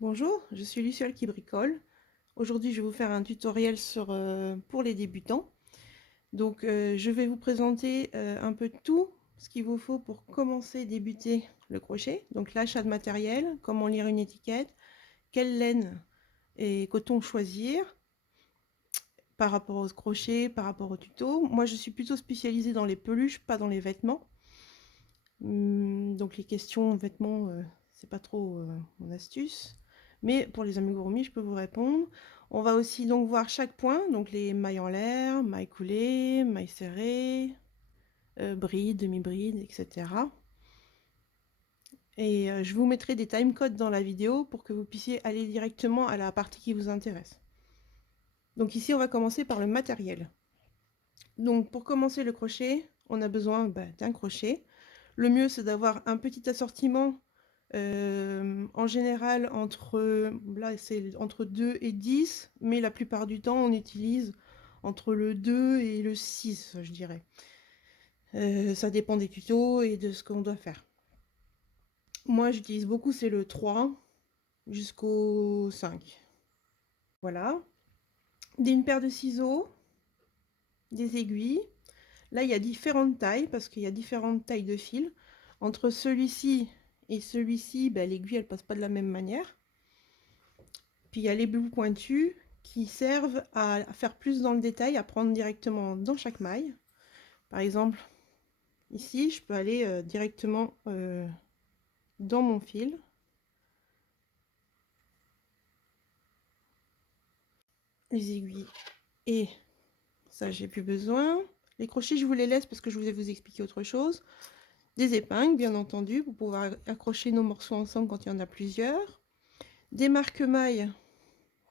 Bonjour, je suis Luciole qui bricole. Aujourd'hui, je vais vous faire un tutoriel pour les débutants. Je vais vous présenter un peu tout ce qu'il vous faut pour commencer et débuter le crochet. Donc, l'achat de matériel, comment lire une étiquette, quelle laine et coton choisir par rapport au crochet, par rapport au tuto. Moi, je suis plutôt spécialisée dans les peluches, pas dans les vêtements. Donc, les questions vêtements, c'est pas trop mon astuce. Mais pour les amigurumis, je peux vous répondre. On va aussi donc voir chaque point, donc les mailles en l'air, mailles coulées, mailles serrées, bride, demi-bride, etc. Je vous mettrai des timecodes dans la vidéo pour que vous puissiez aller directement à la partie qui vous intéresse. Donc ici, on va commencer par le matériel. Donc pour commencer le crochet, on a besoin d'un crochet. Le mieux, c'est d'avoir un petit assortiment, en général là c'est entre 2 et 10, mais la plupart du temps on utilise entre le 2 et le 6, je dirais. Ça dépend des tutos et de ce qu'on doit faire. Moi j'utilise beaucoup, c'est le 3 jusqu'au 5. Voilà. Une paire de ciseaux, des aiguilles. Là, il y a différentes tailles parce qu'il y a différentes tailles de fil. Entre celui-ci et celui-ci, l'aiguille, elle passe pas de la même manière. Puis il y a les bouts pointus qui servent à faire plus dans le détail, à prendre directement dans chaque maille. Par exemple, ici, je peux aller directement dans mon fil. Les aiguilles et ça, j'ai plus besoin. Les crochets, je vous les laisse parce que je voulais vous expliquer autre chose. Des épingles, bien entendu, pour pouvoir accrocher nos morceaux ensemble quand il y en a plusieurs. Des marque-mailles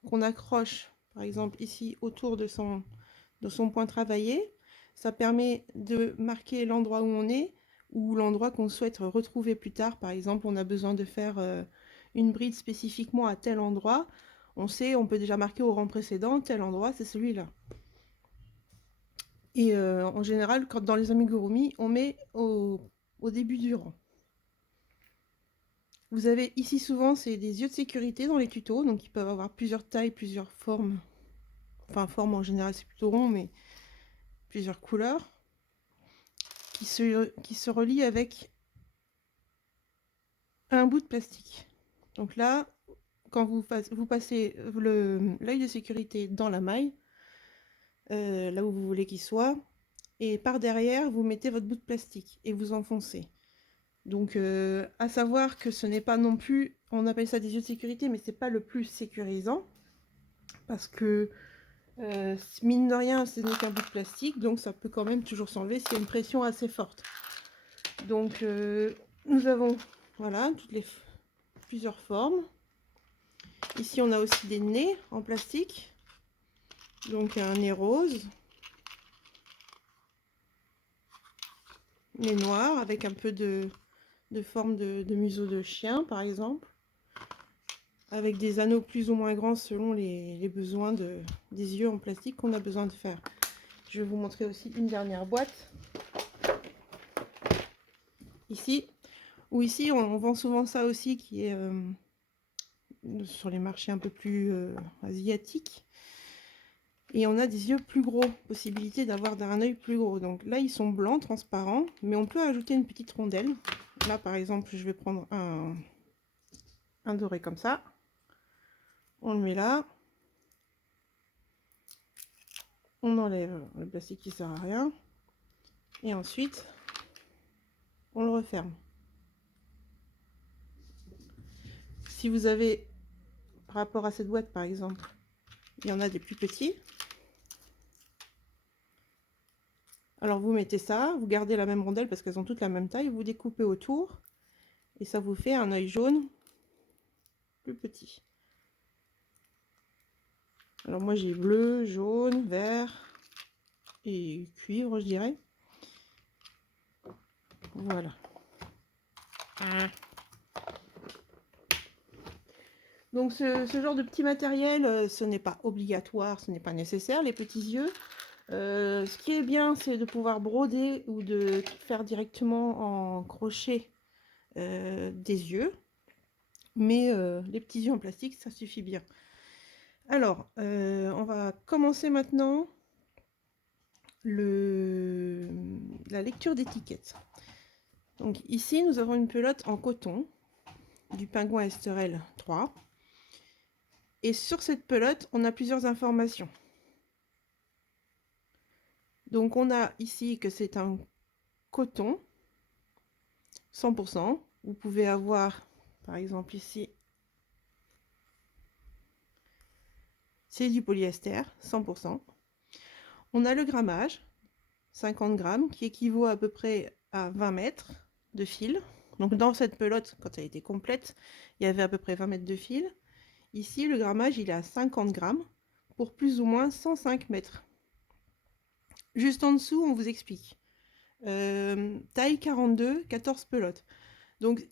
qu'on accroche, par exemple ici, autour de son point travaillé. Ça permet de marquer l'endroit où on est ou l'endroit qu'on souhaite retrouver plus tard. Par exemple, on a besoin de faire une bride spécifiquement à tel endroit. On sait, on peut déjà marquer au rang précédent, tel endroit, c'est celui-là. En général, dans les amigurumi, on met au début du rang. Vous avez ici souvent, c'est des yeux de sécurité dans les tutos, donc ils peuvent avoir plusieurs tailles, plusieurs formes. Enfin, forme en général, c'est plutôt rond, mais plusieurs couleurs qui se relient avec un bout de plastique. Donc là, quand vous passez l'œil de sécurité dans la maille, là où vous voulez qu'il soit, et par derrière, vous mettez votre bout de plastique et vous enfoncez. Donc, à savoir que ce n'est pas non plus, on appelle ça des yeux de sécurité, mais c'est pas le plus sécurisant, parce que mine de rien, ce n'est qu'un bout de plastique, donc ça peut quand même toujours s'enlever s'il y a une pression assez forte. Donc, nous avons, voilà, plusieurs formes. Ici, on a aussi des nez en plastique. Donc, un nez rose, nez noir, avec un peu de forme de museau de chien, par exemple. Avec des anneaux plus ou moins grands selon les besoins des yeux en plastique qu'on a besoin de faire. Je vais vous montrer aussi une dernière boîte. Ici, ici on vend souvent ça aussi, qui est sur les marchés un peu plus asiatiques. Et on a des yeux plus gros, possibilité d'avoir un œil plus gros. Donc là, ils sont blancs, transparents, mais on peut ajouter une petite rondelle. Là, par exemple, je vais prendre un doré comme ça. On le met là. On enlève le plastique qui sert à rien. Et ensuite, on le referme. Si vous avez, par rapport à cette boîte, par exemple, il y en a des plus petits. Alors vous mettez ça, vous gardez la même rondelle parce qu'elles ont toutes la même taille, vous découpez autour et ça vous fait un œil jaune plus petit. Alors moi j'ai bleu, jaune, vert et cuivre, je dirais. Voilà. Donc ce genre de petit matériel, ce n'est pas obligatoire, ce n'est pas nécessaire, les petits yeux. Ce qui est bien, c'est de pouvoir broder ou de faire directement en crochet des yeux. mais les petits yeux en plastique, ça suffit bien. Alors, on va commencer maintenant la lecture d'étiquette. Donc ici, nous avons une pelote en coton du pingouin Esterel 3. Et sur cette pelote, on a plusieurs informations. Donc on a ici que c'est un coton 100%. Vous pouvez avoir, par exemple ici, c'est du polyester 100%. On a le grammage, 50 grammes, qui équivaut à peu près à 20 mètres de fil. Donc dans cette pelote, quand elle était complète, il y avait à peu près 20 mètres de fil. Ici, le grammage, il est à 50 grammes pour plus ou moins 105 mètres. Juste en dessous, on vous explique. Taille 42, 14 pelotes. Donc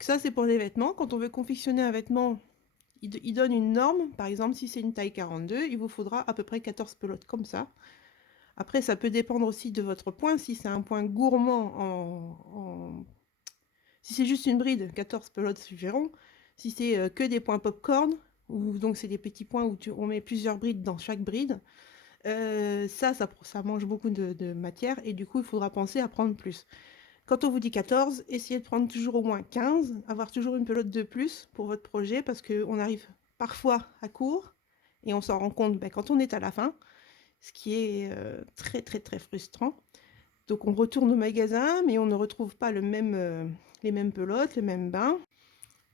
ça, c'est pour les vêtements. Quand on veut confectionner un vêtement, il donne une norme. Par exemple, si c'est une taille 42, il vous faudra à peu près 14 pelotes comme ça. Après, ça peut dépendre aussi de votre point. Si c'est un point gourmand si c'est juste une bride, 14 pelotes suffiront. Si c'est que des points popcorn, ou donc c'est des petits points où on met plusieurs brides dans chaque bride, ça mange beaucoup de matière et du coup, il faudra penser à prendre plus. Quand on vous dit 14, essayez de prendre toujours au moins 15, avoir toujours une pelote de plus pour votre projet parce qu'on arrive parfois à court et on s'en rend compte quand on est à la fin, ce qui est très très très frustrant. Donc on retourne au magasin mais on ne retrouve pas les mêmes pelotes, les mêmes bains.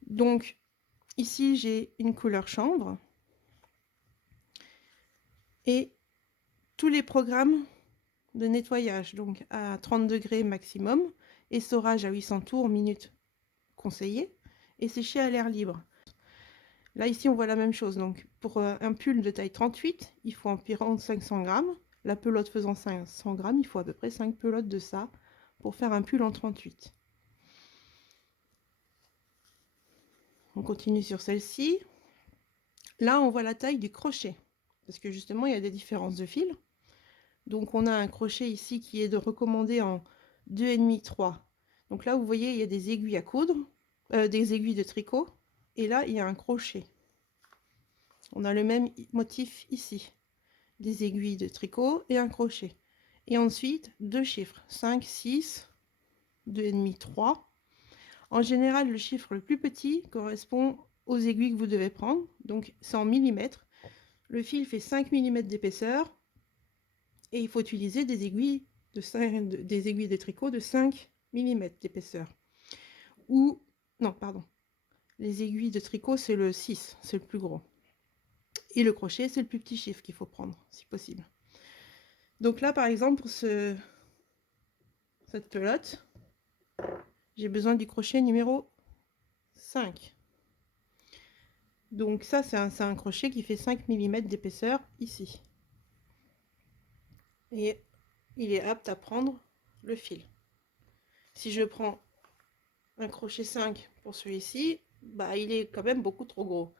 Donc ici j'ai une couleur chambre et tous les programmes de nettoyage, donc à 30 degrés maximum, essorage à 800 tours minute conseillé, et sécher à l'air libre. Là, ici, on voit la même chose. Donc, pour un pull de taille 38, il faut environ 500 grammes. La pelote faisant 500 grammes, il faut à peu près 5 pelotes de ça pour faire un pull en 38. On continue sur celle-ci. Là, on voit la taille du crochet, parce que justement, il y a des différences de fil. Donc, on a un crochet ici qui est de recommandé en 2,5, 3. Donc là, vous voyez, il y a des aiguilles à coudre, des aiguilles de tricot, et là, il y a un crochet. On a le même motif ici, des aiguilles de tricot et un crochet. Et ensuite, deux chiffres, 5, 6, 2,5, 3. En général, le chiffre le plus petit correspond aux aiguilles que vous devez prendre, donc c'est en millimètres. Le fil fait 5 mm d'épaisseur et il faut utiliser des aiguilles de tricot de 5 mm d'épaisseur. Ou, non, pardon, les aiguilles de tricot, c'est le 6, c'est le plus gros. Et le crochet, c'est le plus petit chiffre qu'il faut prendre, si possible. Donc là, par exemple, pour cette pelote, j'ai besoin du crochet numéro 5. Donc ça, c'est un crochet qui fait 5 mm d'épaisseur ici. Et il est apte à prendre le fil. Si je prends un crochet 5 pour celui-ci, il est quand même beaucoup trop gros.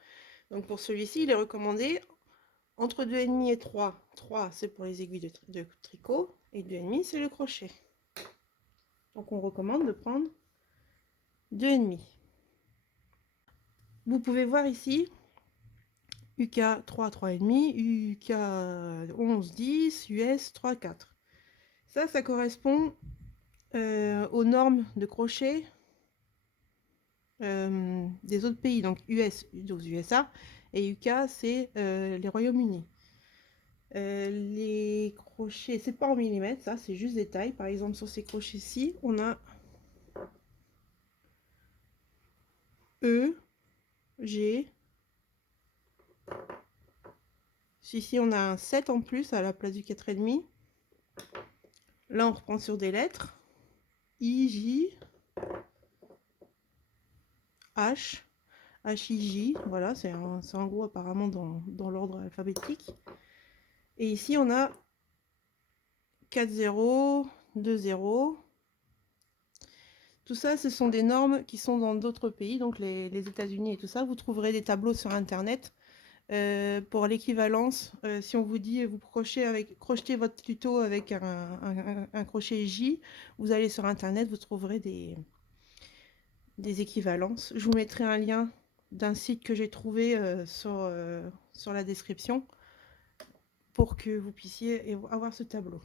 Donc pour celui-ci, il est recommandé entre 2,5 et 3. 3, c'est pour les aiguilles de tricot et 2,5, c'est le crochet. Donc on recommande de prendre 2,5. Vous pouvez voir ici UK 3, 3,5, UK 11, 10, US 3, 4. Ça correspond aux normes de crochet des autres pays, donc aux USA, et UK, c'est les Royaumes-Unis. Les crochets, c'est pas en millimètres, ça, c'est juste des tailles. Par exemple, sur ces crochets-ci, on a E, G. Ici, on a un 7 en plus à la place du 4,5. Là, on reprend sur des lettres. I, J, H, H, I, J. Voilà, c'est en gros apparemment dans l'ordre alphabétique. Et ici, on a 4 0, 2 0. Tout ça, ce sont des normes qui sont dans d'autres pays, donc les États-Unis et tout ça. Vous trouverez des tableaux sur Internet pour l'équivalence. Si on vous dit vous crochetez votre tuto avec un crochet J, vous allez sur Internet, vous trouverez des équivalences. Je vous mettrai un lien d'un site que j'ai trouvé sur la description pour que vous puissiez avoir ce tableau.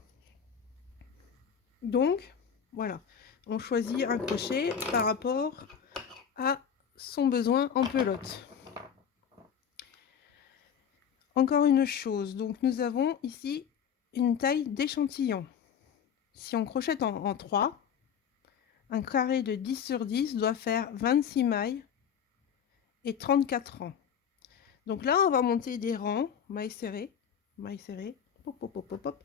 Donc, voilà, on choisit un crochet par rapport à son besoin en pelote. Encore une chose, donc nous avons ici une taille d'échantillon. Si on crochette en 3, un carré de 10 sur 10 doit faire 26 mailles et 34 rangs. Donc là, on va monter des rangs, mailles serrées, pop, pop, pop, pop, pop,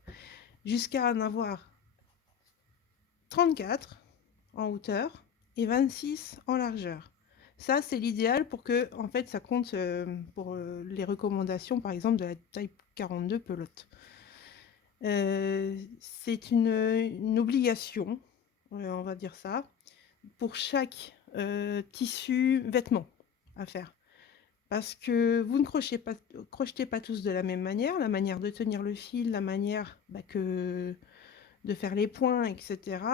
jusqu'à en avoir 34 en hauteur et 26 en largeur. Ça, c'est l'idéal pour que, en fait, ça compte pour les recommandations, par exemple, de la taille 42 pelote. C'est une obligation, on va dire ça, pour chaque tissu vêtement à faire. Parce que vous ne crochetez pas tous de la même manière, la manière de tenir le fil, la manière que de faire les points, etc.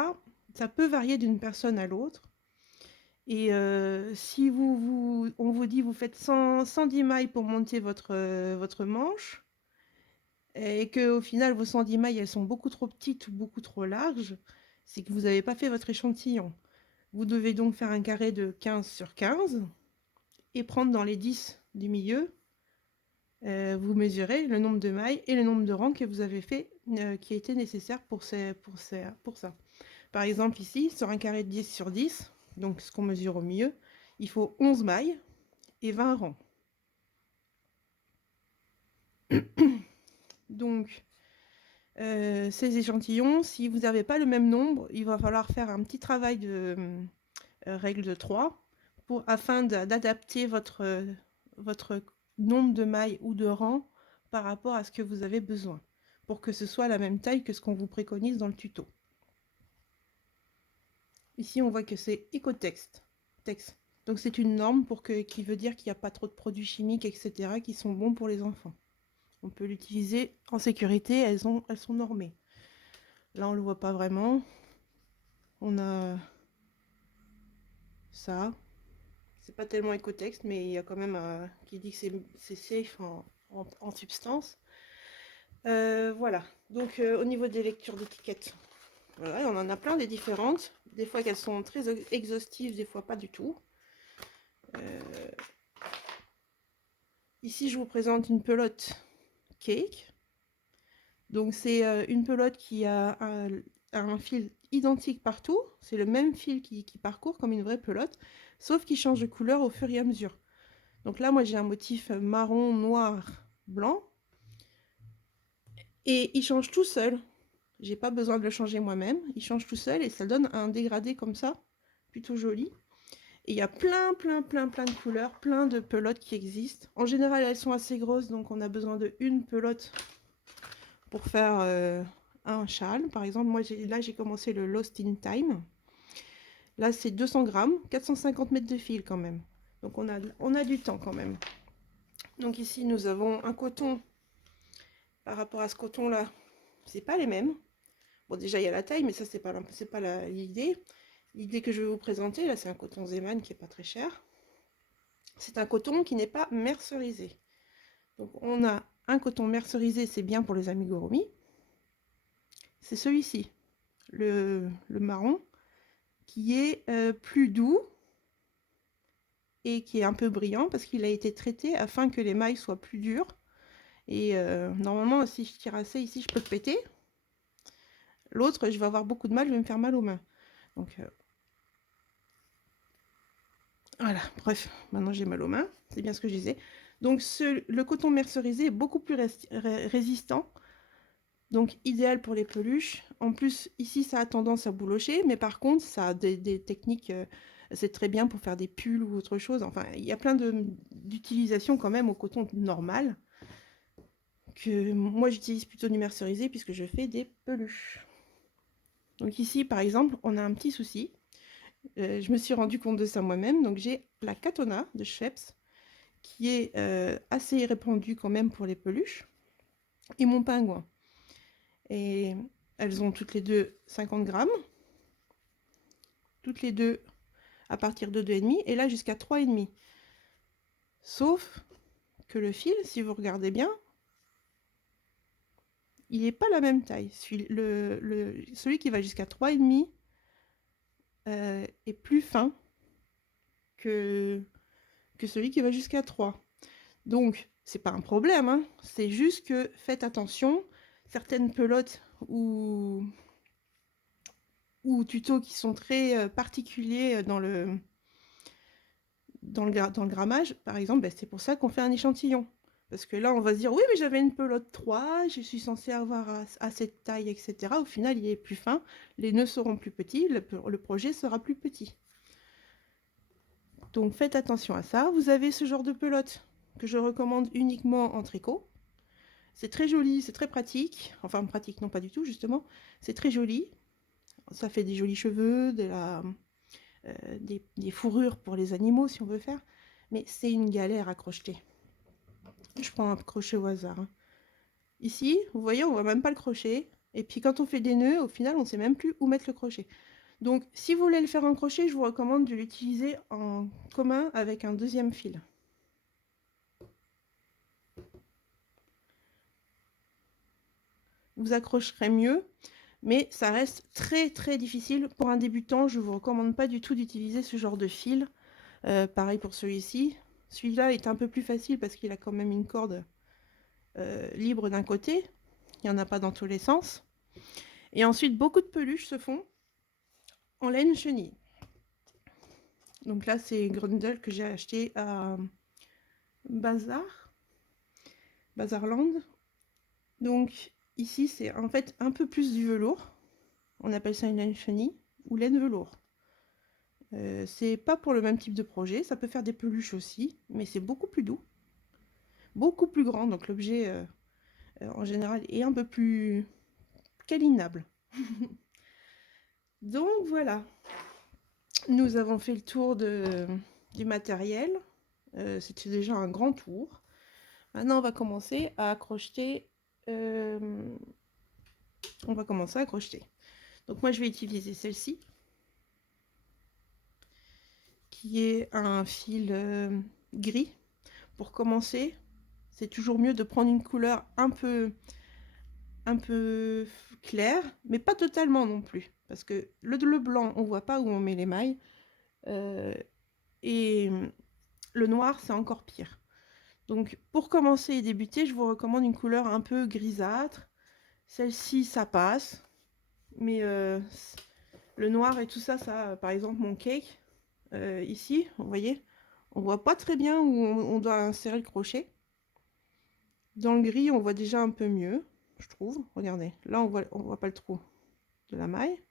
Ça peut varier d'une personne à l'autre. Et si on vous dit vous faites 110 mailles pour monter votre manche, et qu'au final vos 110 mailles elles sont beaucoup trop petites ou beaucoup trop larges, c'est que vous n'avez pas fait votre échantillon. Vous devez donc faire un carré de 15 sur 15 et prendre dans les 10 du milieu. Vous mesurez le nombre de mailles et le nombre de rangs que vous avez fait, qui était nécessaire pour ça. Par exemple ici, sur un carré de 10 sur 10, donc ce qu'on mesure au milieu, il faut 11 mailles et 20 rangs. Donc, ces échantillons, si vous n'avez pas le même nombre, il va falloir faire un petit travail de règle de 3 afin d'adapter votre nombre de mailles ou de rangs par rapport à ce que vous avez besoin, pour que ce soit la même taille que ce qu'on vous préconise dans le tuto. Ici, on voit que c'est Ecotex. Donc c'est une norme qui veut dire qu'il n'y a pas trop de produits chimiques, etc., qui sont bons pour les enfants. On peut l'utiliser en sécurité, elles sont normées. Là, on ne le voit pas vraiment. On a ça. C'est pas tellement Ecotex, mais il y a quand même qui dit que c'est safe en substance. Voilà. Donc au niveau des lectures d'étiquettes, voilà, on en a plein des différentes. Des fois qu'elles sont très exhaustives, des fois pas du tout. Ici, je vous présente une pelote cake. Donc c'est une pelote qui a un fil identique partout. C'est le même fil qui parcourt comme une vraie pelote, sauf qu'il change de couleur au fur et à mesure. Donc là, moi, j'ai un motif marron, noir, blanc. Et il change tout seul. J'ai pas besoin de le changer moi-même. Il change tout seul et ça donne un dégradé comme ça, plutôt joli. Et il y a plein de couleurs, plein de pelotes qui existent. En général, elles sont assez grosses, donc on a besoin d'une pelote pour faire un châle. Par exemple, moi, là, j'ai commencé le Lost in Time. Là, c'est 200 grammes, 450 mètres de fil quand même. Donc, on a du temps quand même. Donc ici, nous avons un coton. Par rapport à ce coton-là, c'est pas les mêmes. Bon, déjà, il y a la taille, mais ça, c'est pas l'idée. L'idée que je vais vous présenter, là, c'est un coton Zeman qui est pas très cher. C'est un coton qui n'est pas mercerisé. Donc, on a un coton mercerisé, c'est bien pour les amigurumi. C'est celui-ci, le marron, qui est plus doux et qui est un peu brillant parce qu'il a été traité afin que les mailles soient plus dures. Et normalement, si je tire assez ici, je peux le péter. L'autre, je vais avoir beaucoup de mal, je vais me faire mal aux mains. Donc, voilà, bref, maintenant j'ai mal aux mains, c'est bien ce que je disais. Donc, le coton mercerisé est beaucoup plus résistant, donc idéal pour les peluches. En plus, ici, ça a tendance à boulocher, mais par contre, ça a des techniques, c'est très bien pour faire des pulls ou autre chose. Enfin, il y a plein d'utilisations quand même au coton normal, que moi j'utilise plutôt du mercerisé puisque je fais des peluches. Donc ici, par exemple, on a un petit souci. Je me suis rendu compte de ça moi-même. Donc j'ai la Katona de Schweppes, qui est assez répandue quand même pour les peluches, et mon pingouin. Et elles ont toutes les deux 50 grammes, toutes les deux à partir de 2,5, et là jusqu'à 3,5. Sauf que le fil, si vous regardez bien, il n'est pas la même taille. Celui qui va jusqu'à 3,5 est plus fin que celui qui va jusqu'à 3. Donc, c'est pas un problème, hein. C'est juste que faites attention. Certaines pelotes ou tutos qui sont très particuliers dans le grammage, par exemple, ben, c'est pour ça qu'on fait un échantillon. Parce que là, on va se dire, oui, mais j'avais une pelote 3, je suis censée avoir à cette taille, etc. Au final, il est plus fin, les nœuds seront plus petits, le projet sera plus petit. Donc faites attention à ça. Vous avez ce genre de pelote que je recommande uniquement en tricot. C'est très joli, c'est très pratique. Enfin, pratique, non pas du tout, justement. C'est très joli. Ça fait des jolis cheveux, des fourrures pour les animaux, si on veut faire. Mais c'est une galère à crocheter. Je prends un crochet au hasard, hein. Ici, vous voyez, on voit même pas le crochet. Et puis quand on fait des nœuds, au final, on ne sait même plus où mettre le crochet. Donc, si vous voulez le faire en crochet, je vous recommande de l'utiliser en commun avec un deuxième fil. Vous accrocherez mieux, mais ça reste très très difficile. Pour un débutant, je ne vous recommande pas du tout d'utiliser ce genre de fil. Pareil pour celui-ci. Celui-là est un peu plus facile parce qu'il a quand même une corde libre d'un côté. Il n'y en a pas dans tous les sens. Et ensuite, beaucoup de peluches se font en laine chenille. Donc là, c'est Grundle que j'ai acheté à Bazarland. Donc ici, c'est en fait un peu plus du velours. On appelle ça une laine chenille ou laine velours. C'est pas pour le même type de projet. Ça peut faire des peluches aussi, mais c'est beaucoup plus doux, beaucoup plus grand. Donc l'objet, en général, est un peu plus câlinable. Donc voilà, nous avons fait le tour du matériel. C'était déjà un grand tour. Maintenant, on va commencer à crocheter. On va commencer à crocheter. Donc moi, je vais utiliser celle-ci, qui est un fil gris. Pour commencer, c'est toujours mieux de prendre une couleur un peu claire, mais pas totalement non plus. Parce que le blanc, on voit pas où on met les mailles. Et le noir, c'est encore pire. Donc pour commencer et débuter, je vous recommande une couleur un peu grisâtre. Celle-ci, ça passe. Mais le noir et tout ça, par exemple, mon cake, ici, vous voyez, on voit pas très bien où on doit insérer le crochet. Dans le gris, on voit déjà un peu mieux, je trouve. Regardez, là, on voit pas le trou de la maille.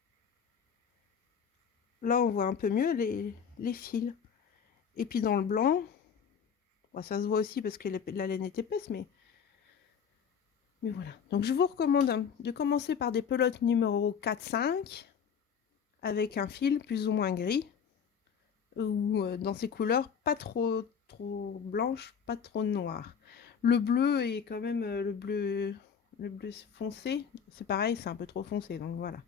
Là, on voit un peu mieux les fils. Et puis dans le blanc, bon, ça se voit aussi parce que la laine est épaisse, mais voilà. Donc, je vous recommande de commencer par des pelotes numéro 4-5 avec un fil plus ou moins gris ou dans ces couleurs pas trop blanches, pas trop noires. Le bleu est quand même le bleu foncé, c'est pareil, c'est un peu trop foncé, donc voilà.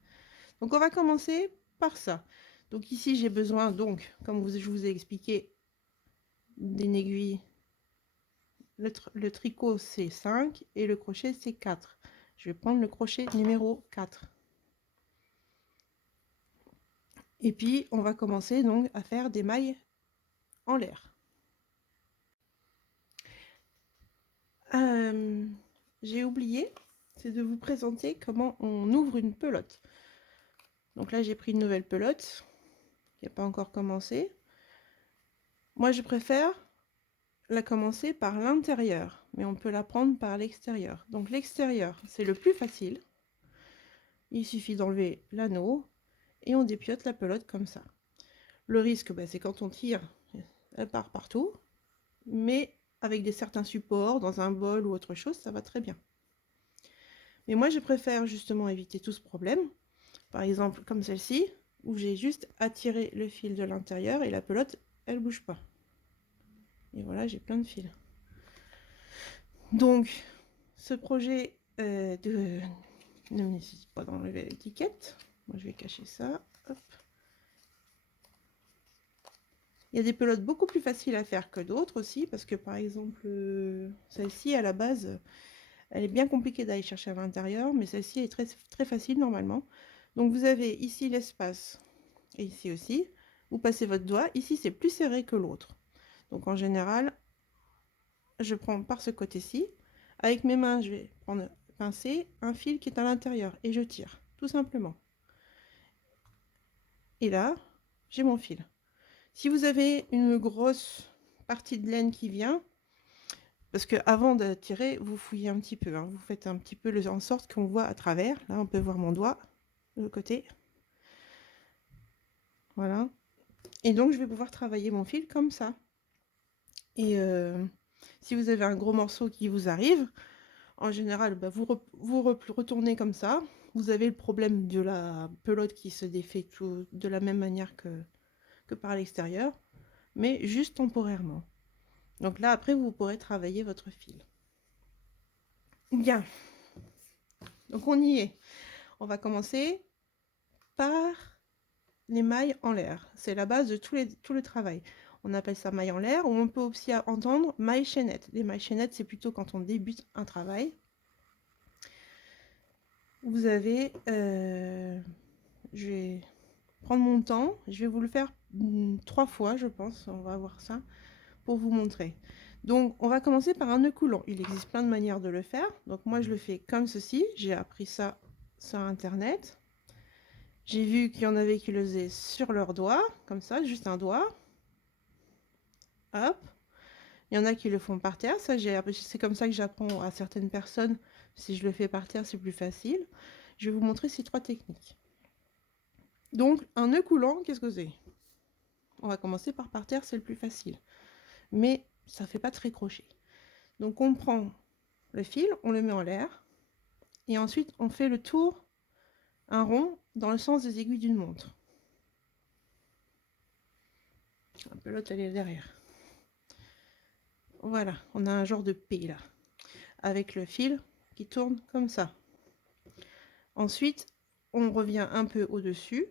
Donc on va commencer par ça. Donc ici j'ai besoin, donc comme je vous ai expliqué, d'une aiguille. Le tricot c'est 5 et le crochet c'est 4. Je vais prendre le crochet numéro 4. Et puis on va commencer donc à faire des mailles en l'air. J'ai oublié, c'est de vous présenter comment on ouvre une pelote. Donc là, j'ai pris une nouvelle pelote qui n'a pas encore commencé. Moi, je préfère la commencer par l'intérieur, mais on peut la prendre par l'extérieur. Donc l'extérieur, c'est le plus facile. Il suffit d'enlever l'anneau et on dépiote la pelote comme ça. Le risque, c'est quand on tire, elle part partout, mais avec certains supports, dans un bol ou autre chose, ça va très bien. Mais moi, je préfère justement éviter tout ce problème. Par exemple, comme celle-ci, où j'ai juste à tirer le fil de l'intérieur et la pelote, elle bouge pas. Et voilà, j'ai plein de fils. Donc, ce projet ne nécessite pas d'enlever l'étiquette. Moi, je vais cacher ça. Hop. Il y a des pelotes beaucoup plus faciles à faire que d'autres aussi, parce que par exemple, celle-ci, à la base, elle est bien compliquée d'aller chercher à l'intérieur, mais celle-ci est très, très facile normalement. Donc vous avez ici l'espace, et ici aussi. Vous passez votre doigt. Ici, c'est plus serré que l'autre. Donc en général, je prends par ce côté-ci. Avec mes mains, je vais pincer un fil qui est à l'intérieur et je tire, tout simplement. Et là, j'ai mon fil. Si vous avez une grosse partie de laine qui vient, parce que avant de tirer, vous fouillez un petit peu, hein, vous faites un petit peu en sorte qu'on voit à travers. Là, on peut voir mon doigt de l'autre côté. Voilà. Et donc, je vais pouvoir travailler mon fil comme ça. Et si vous avez un gros morceau qui vous arrive, en général, bah, vous retournez comme ça. Vous avez le problème de la pelote qui se défait tout de la même manière que par l'extérieur, mais juste temporairement. Donc là, après, vous pourrez travailler votre fil. Bien. Donc on y est. On va commencer par les mailles en l'air. C'est la base de tout le travail. On appelle ça maille en l'air, ou on peut aussi entendre maille chaînette. Les mailles chaînettes, c'est plutôt quand on débute un travail. Vous avez... je vais prendre mon temps. Je vais vous le faire 3 fois, je pense. On va voir ça pour vous montrer. Donc, on va commencer par un nœud coulant. Il existe plein de manières de le faire. Donc, moi, je le fais comme ceci. J'ai appris ça sur Internet. J'ai vu qu'il y en avait qui le faisaient sur leur doigt, comme ça, juste un doigt. Hop. Il y en a qui le font par terre. Ça, c'est comme ça que j'apprends à certaines personnes. Si je le fais par terre, c'est plus facile. Je vais vous montrer ces 3 techniques. Donc, un nœud coulant, qu'est-ce que c'est? On va commencer par terre, c'est le plus facile. Mais ça ne fait pas très crochet. Donc, on prend le fil, on le met en l'air. Et ensuite, on fait le tour, un rond, dans le sens des aiguilles d'une montre. La pelote, elle est derrière. Voilà, on a un genre de P là, avec le fil qui tourne comme ça. Ensuite, on revient un peu au-dessus.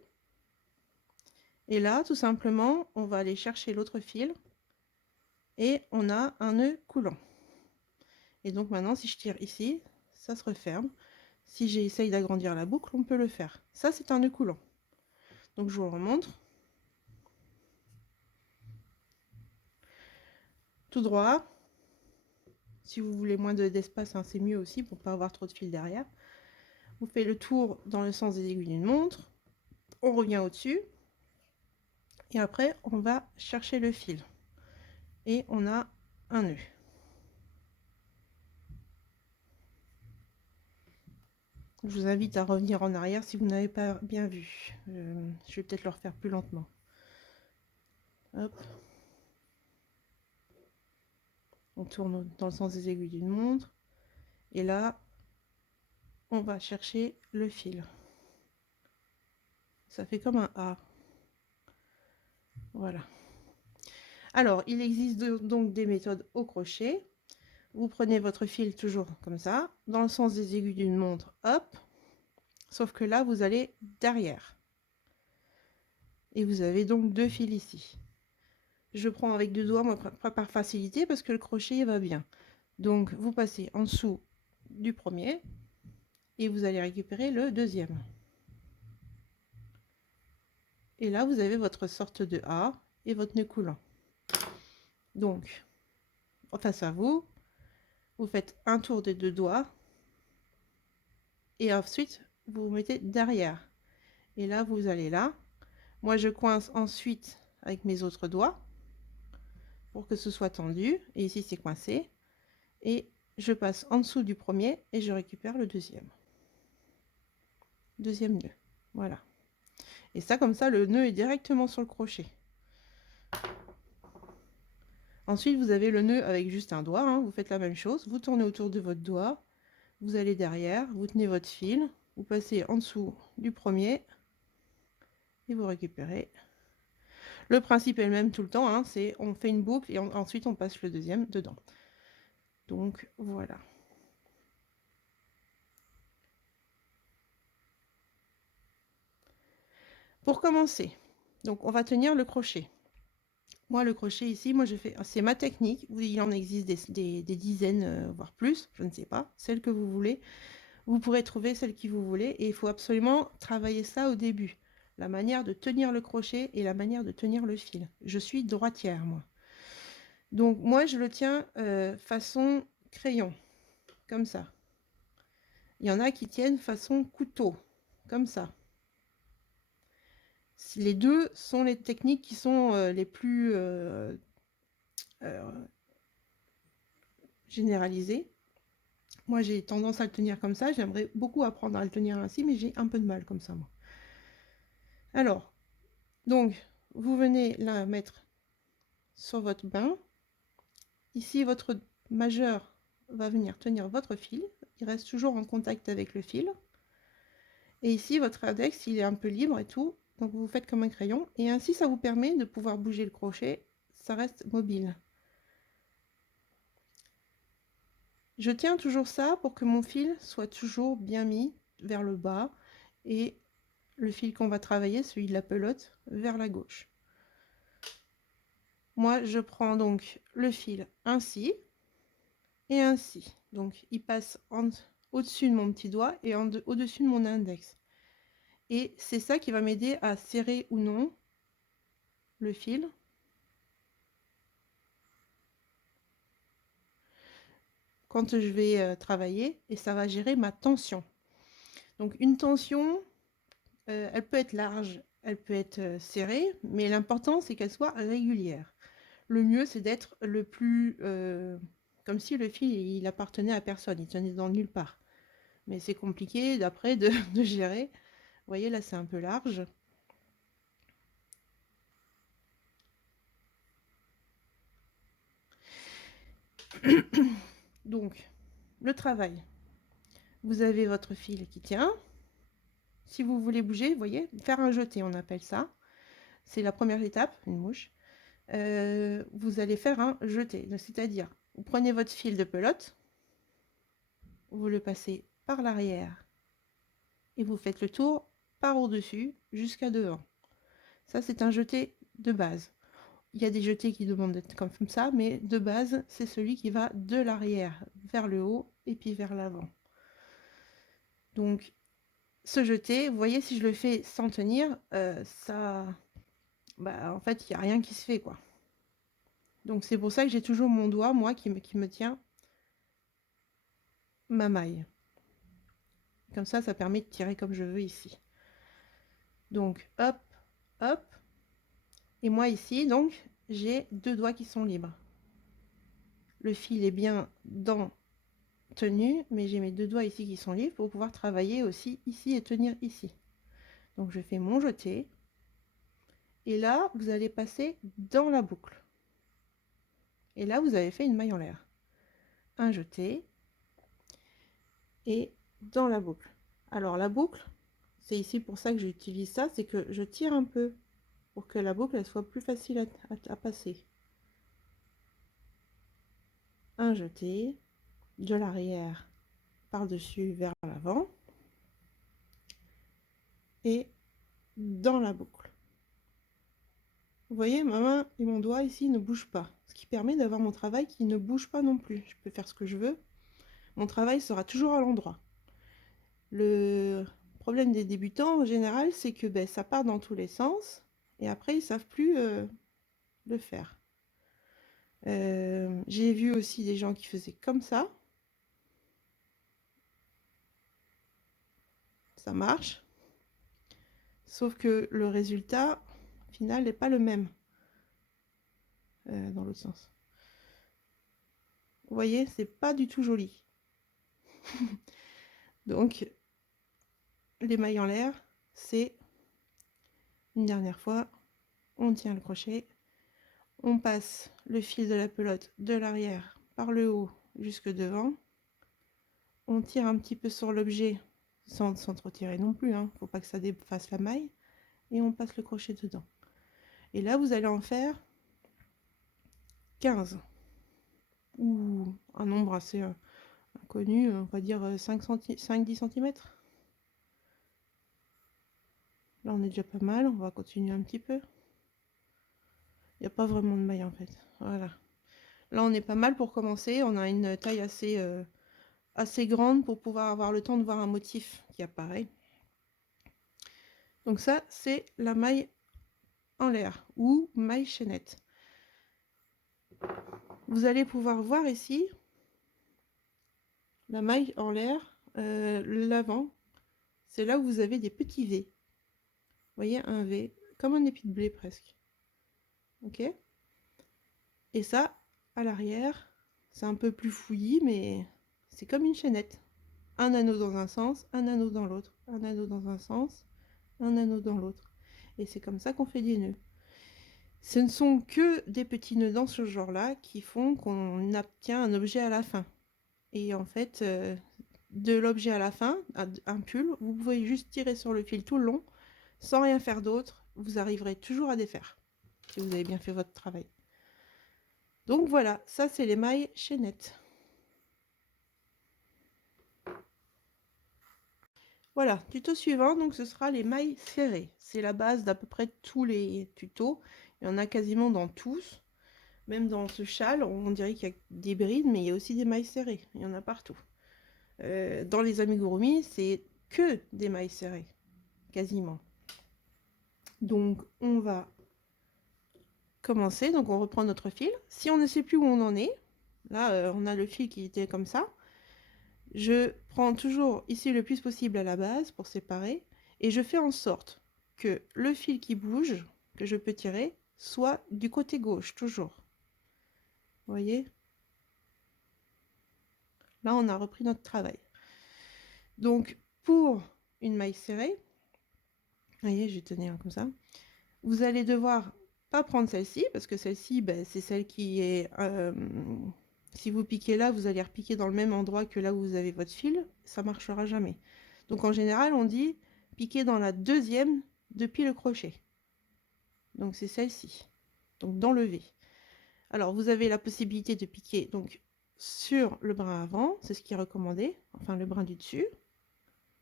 Et là, tout simplement, on va aller chercher l'autre fil. Et on a un nœud coulant. Et donc maintenant, si je tire ici, ça se referme. Si j'essaye d'agrandir la boucle, on peut le faire. Ça, c'est un nœud coulant. Donc je vous le remontre. Tout droit. Si vous voulez moins d'espace, hein, c'est mieux aussi pour ne pas avoir trop de fil derrière. Vous faites le tour dans le sens des aiguilles d'une montre. On revient au-dessus. Et après, on va chercher le fil. Et on a un nœud. Je vous invite à revenir en arrière si vous n'avez pas bien vu. Je vais peut-être le refaire plus lentement. Hop. On tourne dans le sens des aiguilles d'une montre. Et là, on va chercher le fil. Ça fait comme un A. Voilà. Alors, il existe donc des méthodes au crochet. Vous prenez votre fil toujours comme ça, dans le sens des aiguilles d'une montre, hop. Sauf que là, vous allez derrière. Et vous avez donc 2 fils ici. Je prends avec 2 doigts, moi, par facilité, parce que le crochet il va bien. Donc, vous passez en dessous du premier, et vous allez récupérer le deuxième. Et là, vous avez votre sorte de A et votre nœud coulant. Donc, face à vous, vous faites un tour des 2 doigts, et ensuite, vous vous mettez derrière. Et là, vous allez là. Moi, je coince ensuite avec mes autres doigts, pour que ce soit tendu. Et ici, c'est coincé. Et je passe en dessous du premier, et je récupère le deuxième. Deuxième nœud. Voilà. Et ça, comme ça, le nœud est directement sur le crochet. Ensuite, vous avez le nœud avec juste un doigt. Hein. Vous faites la même chose. Vous tournez autour de votre doigt. Vous allez derrière. Vous tenez votre fil. Vous passez en dessous du premier. Et vous récupérez. Le principe est le même tout le temps. Hein. C'est on fait une boucle et ensuite on passe le deuxième dedans. Donc, voilà. Pour commencer, donc on va tenir le crochet. Moi, le crochet ici, moi je fais, c'est ma technique. Oui, il en existe des dizaines, voire plus, je ne sais pas, celle que vous voulez. Vous pourrez trouver celle qui vous voulez et il faut absolument travailler ça au début. La manière de tenir le crochet et la manière de tenir le fil. Je suis droitière, moi. Donc moi, je le tiens façon crayon, comme ça. Il y en a qui tiennent façon couteau, comme ça. Les deux sont les techniques qui sont les plus généralisées. Moi, j'ai tendance à le tenir comme ça. J'aimerais beaucoup apprendre à le tenir ainsi, mais j'ai un peu de mal comme ça, moi. Alors, donc, vous venez la mettre sur votre bain. Ici, votre majeur va venir tenir votre fil. Il reste toujours en contact avec le fil. Et ici, votre index, il est un peu libre et tout. Donc, vous faites comme un crayon. Et ainsi, ça vous permet de pouvoir bouger le crochet. Ça reste mobile. Je tiens toujours ça pour que mon fil soit toujours bien mis vers le bas. Et le fil qu'on va travailler, celui de la pelote, vers la gauche. Moi, je prends donc le fil ainsi et ainsi. Donc, il passe au-dessus de mon petit doigt et au-dessus de mon index. Et c'est ça qui va m'aider à serrer ou non le fil. Quand je vais travailler, et ça va gérer ma tension. Donc, une tension, elle peut être large, elle peut être serrée, mais l'important, c'est qu'elle soit régulière. Le mieux, c'est d'être le plus... comme si le fil, il appartenait à personne, il tenait dans nulle part. Mais c'est compliqué d'après de gérer. Vous voyez, là, c'est un peu large. Donc, le travail. Vous avez votre fil qui tient. Si vous voulez bouger, vous voyez, faire un jeté, on appelle ça. C'est la première étape, une mouche. Vous allez faire un jeté, c'est-à-dire, vous prenez votre fil de pelote, vous le passez par l'arrière et vous faites le tour par au-dessus jusqu'à devant. Ça, c'est un jeté de base. Il y a des jetés qui demandent d'être comme ça, mais de base, c'est celui qui va de l'arrière vers le haut et puis vers l'avant. Donc, ce jeté, vous voyez, si je le fais sans tenir, ça... Bah, en fait, il n'y a rien qui se fait, quoi. Donc, c'est pour ça que j'ai toujours mon doigt, moi, qui me tient ma maille. Comme ça permet de tirer comme je veux ici. Donc, hop, hop. Et moi, ici, donc, j'ai deux doigts qui sont libres. Le fil est bien dans tenu, mais j'ai mes deux doigts ici qui sont libres pour pouvoir travailler aussi ici et tenir ici. Donc, je fais mon jeté. Et là, vous allez passer dans la boucle. Et là, vous avez fait une maille en l'air. Un jeté. Et dans la boucle. Alors, la boucle, c'est ici pour ça que j'utilise ça, c'est que je tire un peu pour que la boucle elle soit plus facile à passer. Un jeté, de l'arrière par-dessus vers l'avant et dans la boucle. Vous voyez, ma main et mon doigt ici ne bougent pas, ce qui permet d'avoir mon travail qui ne bouge pas non plus. Je peux faire ce que je veux, mon travail sera toujours à l'endroit. Le problème des débutants en général, c'est que ça part dans tous les sens et après ils savent plus le faire. J'ai vu aussi des gens qui faisaient comme ça marche, sauf que le résultat final n'est pas le même dans l'autre sens. Vous voyez, c'est pas du tout joli. Donc, les mailles en l'air, c'est une dernière fois, on tient le crochet, on passe le fil de la pelote de l'arrière par le haut jusque devant, on tire un petit peu sur l'objet sans trop tirer non plus, hein, faut pas que ça défasse la maille, et on passe le crochet dedans. Et là, vous allez en faire 15, ou un nombre assez inconnu, on va dire 5-10 cm. Là, on est déjà pas mal, on va continuer un petit peu. n'y a pas vraiment de maille en fait. Voilà. Là, on est pas mal pour commencer. On a une taille assez grande pour pouvoir avoir le temps de voir un motif qui apparaît. Donc ça, c'est la maille en l'air ou maille chaînette. Vous allez pouvoir voir ici la maille en l'air, l'avant. C'est là où vous avez des petits V. Vous voyez, un V, comme un épi de blé presque. Ok? Et ça, à l'arrière, c'est un peu plus fouillis, mais c'est comme une chaînette. Un anneau dans un sens, un anneau dans l'autre, un anneau dans un sens, un anneau dans l'autre. Et c'est comme ça qu'on fait des nœuds. Ce ne sont que des petits nœuds dans ce genre-là qui font qu'on obtient un objet à la fin. Et en fait, de l'objet à la fin, un pull, vous pouvez juste tirer sur le fil tout le long, sans rien faire d'autre, vous arriverez toujours à défaire, si vous avez bien fait votre travail. Donc voilà, ça c'est les mailles chaînettes. Voilà, tuto suivant, donc ce sera les mailles serrées. C'est la base d'à peu près tous les tutos. Il y en a quasiment dans tous. Même dans ce châle, on dirait qu'il y a des brides, mais il y a aussi des mailles serrées. Il y en a partout. Dans les amigurumi, c'est que des mailles serrées, quasiment. Donc on va commencer. Donc on reprend notre fil. Si on ne sait plus où on en est, là on a le fil qui était comme ça. Je prends toujours ici le plus possible à la base pour séparer et je fais en sorte que le fil qui bouge, que je peux tirer, soit du côté gauche, toujours. Vous voyez? Là, on a repris notre travail. Donc, pour une maille serrée, vous voyez, je vais tenir comme ça, vous allez devoir pas prendre celle-ci, parce que celle-ci, ben, c'est celle qui est... si vous piquez là, vous allez repiquer dans le même endroit que là où vous avez votre fil, ça marchera jamais. Donc en général, on dit piquer dans la deuxième depuis le crochet. Donc c'est celle-ci. Donc dans le V. Alors vous avez la possibilité de piquer donc sur le brin avant, c'est ce qui est recommandé, enfin le brin du dessus,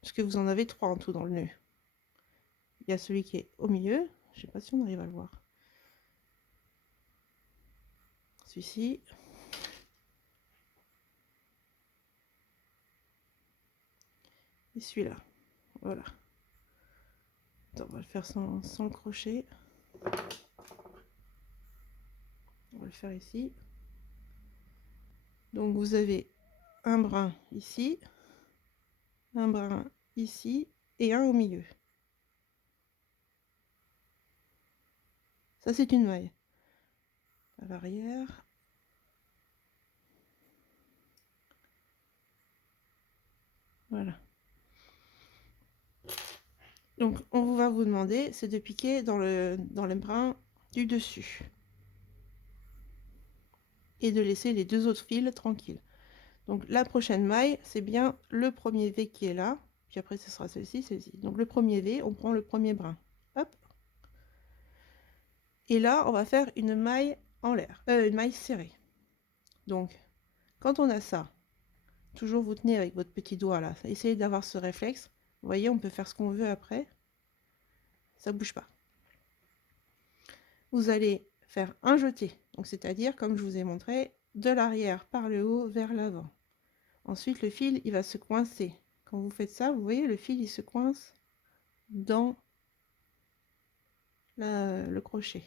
parce que vous en avez 3 en tout dans le nœud. Il y a celui qui est au milieu, je ne sais pas si on arrive à le voir. Celui-ci. Et celui-là. Voilà. Attends, on va le faire sans le crochet. On va le faire ici. Donc vous avez un brin ici, un brin ici et un au milieu. Ça c'est une maille. À l'arrière. Voilà. Donc on va vous demander, c'est de piquer dans le brin du dessus. Et de laisser les deux autres fils tranquilles. Donc la prochaine maille, c'est bien le premier V qui est là. Puis après, ce sera celle-ci, celle-ci. Donc le premier V, on prend le premier brin. Hop. Et là, on va faire une maille en l'air. Une maille serrée. Donc, quand on a ça, toujours vous tenez avec votre petit doigt là. Essayez d'avoir ce réflexe. Vous voyez, on peut faire ce qu'on veut après. Ça bouge pas. Vous allez faire un jeté. Donc c'est-à-dire, comme je vous ai montré, de l'arrière par le haut vers l'avant. Ensuite, le fil, il va se coincer. Quand vous faites ça, vous voyez, le fil, il se coince dans le crochet.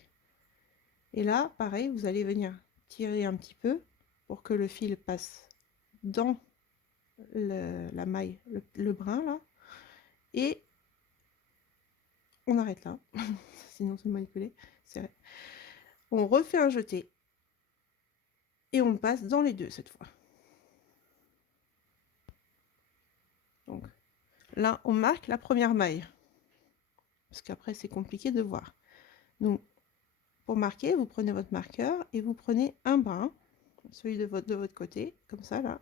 Et là, pareil, vous allez venir tirer un petit peu pour que le fil passe dans la maille, le brin là. Et on arrête là, sinon c'est manipulé. On refait un jeté. Et on passe dans les deux cette fois. Donc là, on marque la première maille. Parce qu'après, c'est compliqué de voir. Donc, pour marquer, vous prenez votre marqueur et vous prenez un brin, celui de votre côté, comme ça, là.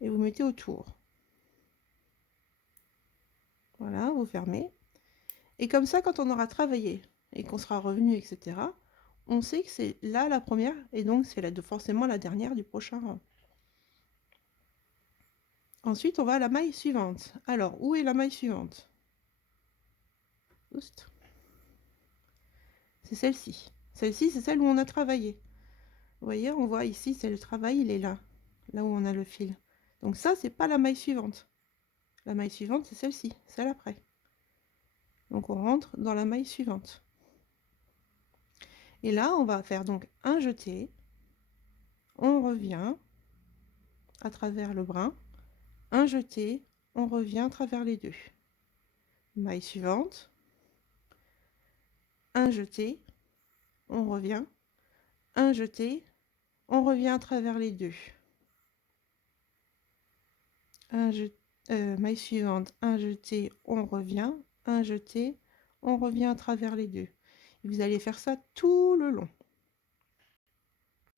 Et vous mettez autour. Voilà, vous fermez. Et comme ça, quand on aura travaillé et qu'on sera revenu, etc., on sait que c'est là la première, et donc c'est forcément la dernière du prochain rang. Ensuite, on va à la maille suivante. Alors, où est la maille suivante? C'est celle-ci. Celle-ci, c'est celle où on a travaillé. Vous voyez, on voit ici, c'est le travail, il est là, là où on a le fil. Donc ça, c'est pas la maille suivante. La maille suivante, c'est celle-ci, celle après. Donc on rentre dans la maille suivante. Et là, on va faire donc un jeté. On revient à travers le brin. Un jeté, on revient à travers les deux. Maille suivante. Un jeté, on revient. Un jeté, on revient à travers les deux. Maille suivante, un jeté, on revient. Un jeté, on revient à travers les deux. Et vous allez faire ça tout le long.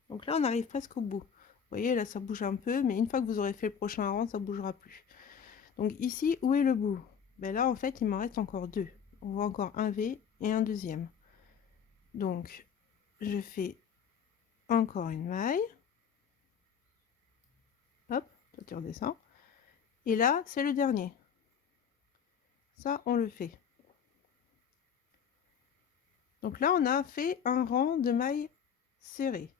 Donc là, on arrive presque au bout. Vous voyez, là, ça bouge un peu, mais une fois que vous aurez fait le prochain rang, ça ne bougera plus. Donc ici, où est le bout? Ben là, en fait, il m'en reste encore deux. On voit encore un V et un deuxième. Donc, je fais encore une maille. Hop, toi tu redescends. Et là, c'est le dernier. Ça, on le fait. Donc là, on a fait un rang de mailles serrées.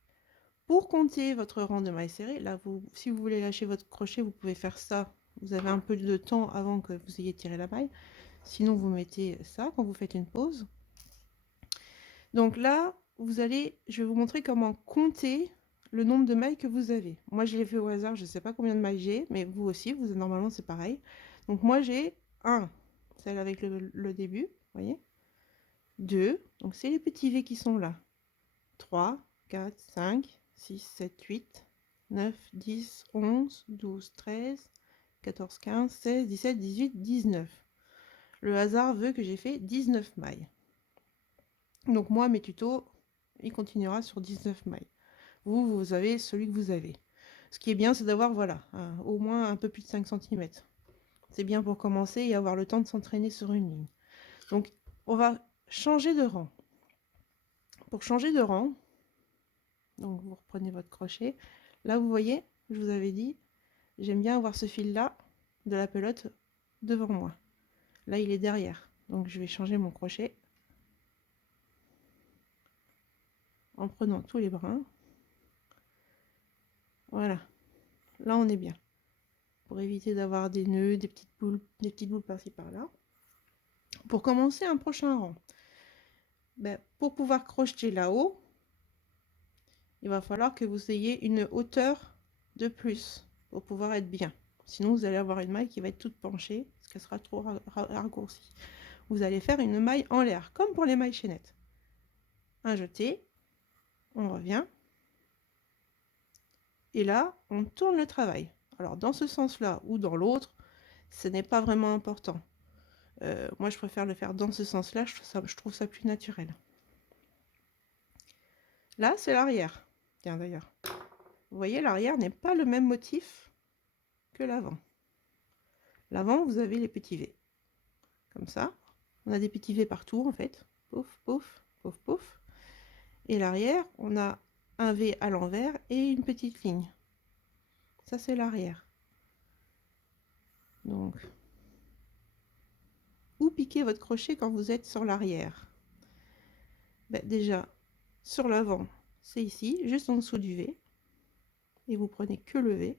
Pour compter votre rang de mailles serrées, là, si vous voulez lâcher votre crochet, vous pouvez faire ça. Vous avez un peu de temps avant que vous ayez tiré la maille. Sinon, vous mettez ça quand vous faites une pause. Donc là, je vais vous montrer comment compter le nombre de mailles que vous avez. Moi, je l'ai fait au hasard, je ne sais pas combien de mailles j'ai, mais vous aussi, normalement, c'est pareil. Donc moi, j'ai 1, celle avec le début, vous voyez. 2, donc c'est les petits V qui sont là. 3, 4, 5, 6, 7, 8, 9, 10, 11, 12, 13, 14, 15, 16, 17, 18, 19. Le hasard veut que j'ai fait 19 mailles. Donc moi, mes tutos, il continuera sur 19 mailles. Vous avez celui que vous avez. Ce qui est bien, c'est d'avoir, voilà, au moins un peu plus de 5 cm. C'est bien pour commencer et avoir le temps de s'entraîner sur une ligne. Donc, on va changer de rang. Pour changer de rang, donc vous reprenez votre crochet. Là, vous voyez, je vous avais dit, j'aime bien avoir ce fil-là de la pelote devant moi. Là, il est derrière. Donc, je vais changer mon crochet en prenant tous les brins. Voilà. Là, on est bien. Pour éviter d'avoir des nœuds, des petites boules par-ci par-là. Pour commencer un prochain rang, pour pouvoir crocheter là-haut, il va falloir que vous ayez une hauteur de plus pour pouvoir être bien. Sinon, vous allez avoir une maille qui va être toute penchée, parce qu'elle sera trop raccourcie. Vous allez faire une maille en l'air, comme pour les mailles chaînettes. Un jeté, on revient. Et là, on tourne le travail. Alors, dans ce sens-là ou dans l'autre, ce n'est pas vraiment important. Moi, je préfère le faire dans ce sens-là, je trouve ça plus naturel. Là, c'est l'arrière. Tiens, d'ailleurs. Vous voyez, l'arrière n'est pas le même motif que l'avant. L'avant, vous avez les petits V. Comme ça. On a des petits V partout, en fait. Pouf, pouf, pouf, pouf. Et l'arrière, on a un V à l'envers et une petite ligne. Ça, c'est l'arrière. Donc, où piquez votre crochet quand vous êtes sur l'arrière? Déjà, sur l'avant, c'est ici, juste en dessous du V. Et vous prenez que le V.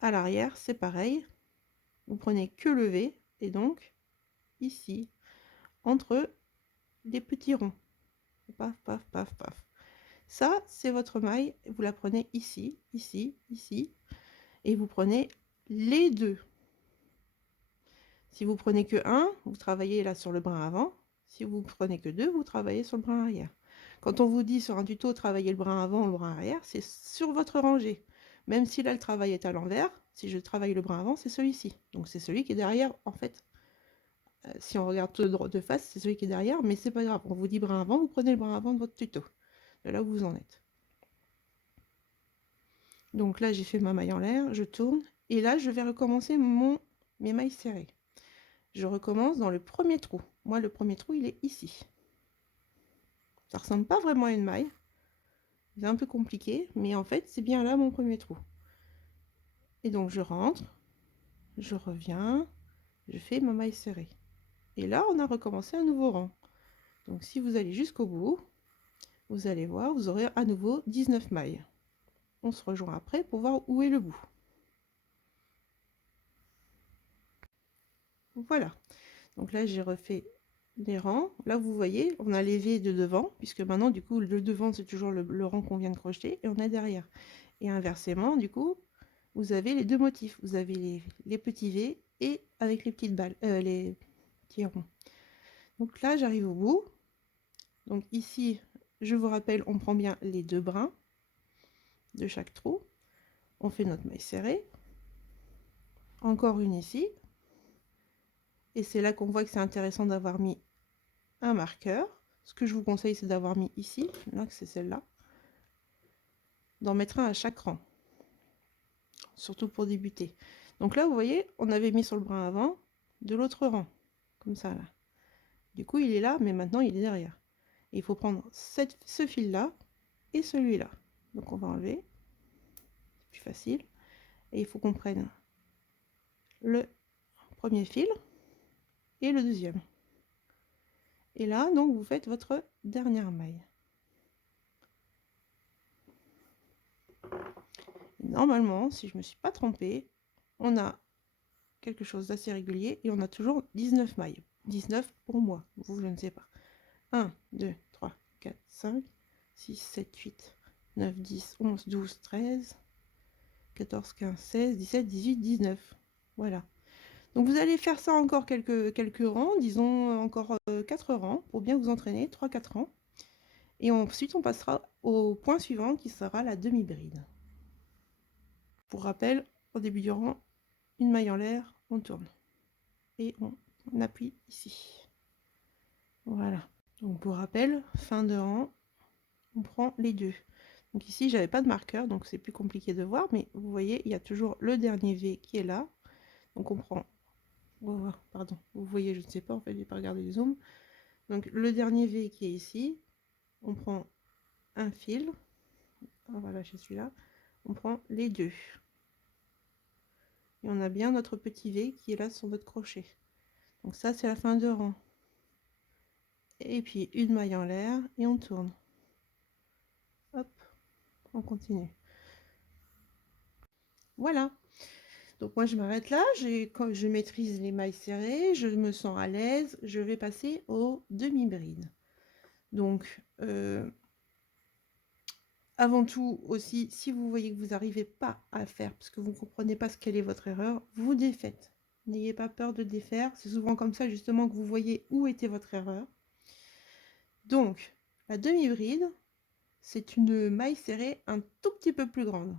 À l'arrière, c'est pareil. Vous prenez que le V. Et donc, ici, entre des petits ronds. Paf, paf, paf, paf. Ça, c'est votre maille. Vous la prenez ici, ici, ici. Et vous prenez les deux. Si vous prenez que un, vous travaillez là sur le brin avant. Si vous prenez que deux, vous travaillez sur le brin arrière. Quand on vous dit sur un tuto travailler le brin avant ou le brin arrière, c'est sur votre rangée. Même si là le travail est à l'envers, si je travaille le brin avant, c'est celui-ci. Donc c'est celui qui est derrière en fait. Si on regarde de face, c'est celui qui est derrière, mais c'est pas grave. On vous dit brin avant, vous prenez le brin avant de votre tuto. De là où vous en êtes. Donc là, j'ai fait ma maille en l'air, je tourne. Et là, je vais recommencer mes mailles serrées. Je recommence dans le premier trou. Moi, le premier trou, il est ici. Ça ressemble pas vraiment à une maille. C'est un peu compliqué, mais en fait, c'est bien là mon premier trou. Et donc, je rentre, je reviens, je fais ma maille serrée. Et là, on a recommencé un nouveau rang. Donc si vous allez jusqu'au bout, vous allez voir, vous aurez à nouveau 19 mailles. On se rejoint après pour voir où est le bout. Voilà. Donc là, j'ai refait les rangs. Là, vous voyez, on a les V de devant, puisque maintenant, du coup, le devant, c'est toujours le rang qu'on vient de crocheter, et on a derrière. Et inversement, du coup, vous avez les deux motifs. Vous avez les petits V et avec les petites balles, les petits ronds. Donc là, j'arrive au bout. Donc ici, je vous rappelle, on prend bien les deux brins de chaque trou. On fait notre maille serrée. Encore une ici. Et c'est là qu'on voit que c'est intéressant d'avoir mis un marqueur. Ce que je vous conseille, c'est d'avoir mis ici, là que c'est celle-là, d'en mettre un à chaque rang, surtout pour débuter. Donc là, vous voyez, on avait mis sur le brin avant de l'autre rang, comme ça là. Du coup, il est là, mais maintenant il est derrière. Et il faut prendre ce fil-là et celui-là. Donc on va enlever, c'est plus facile. Et il faut qu'on prenne le premier fil et le deuxième. Et là, donc, vous faites votre dernière maille. Normalement, si je ne me suis pas trompée, on a quelque chose d'assez régulier et on a toujours 19 mailles. 19 pour moi, vous, je ne sais pas. 1, 2, 3, 4, 5, 6, 7, 8, 9, 10, 11, 12, 13, 14, 15, 16, 17, 18, 19. Voilà. Donc vous allez faire ça encore quelques rangs, disons encore 4 rangs, pour bien vous entraîner, 3-4 rangs. Et ensuite, on passera au point suivant qui sera la demi-bride. Pour rappel, au début du rang, une maille en l'air, on tourne. Et on appuie ici. Voilà. Donc pour rappel, fin de rang, on prend les deux. Donc ici, j'avais pas de marqueur, donc c'est plus compliqué de voir, mais vous voyez, il y a toujours le dernier V qui est là. Donc on prend... Oh, pardon, vous voyez, je ne sais pas, en fait, j'ai pas regardé le zoom. Donc le dernier V qui est ici, on prend un fil. Ah, voilà, je suis là. On prend les deux. Et on a bien notre petit V qui est là sur notre crochet. Donc ça, c'est la fin de rang. Et puis une maille en l'air et on tourne. Hop, on continue. Voilà. Donc moi je m'arrête là, quand je maîtrise les mailles serrées, je me sens à l'aise, je vais passer aux demi-brides. Donc avant tout aussi, si vous voyez que vous n'arrivez pas à faire, parce que vous ne comprenez pas quelle est votre erreur, vous défaites. N'ayez pas peur de défaire, c'est souvent comme ça justement que vous voyez où était votre erreur. Donc la demi-bride, c'est une maille serrée un tout petit peu plus grande.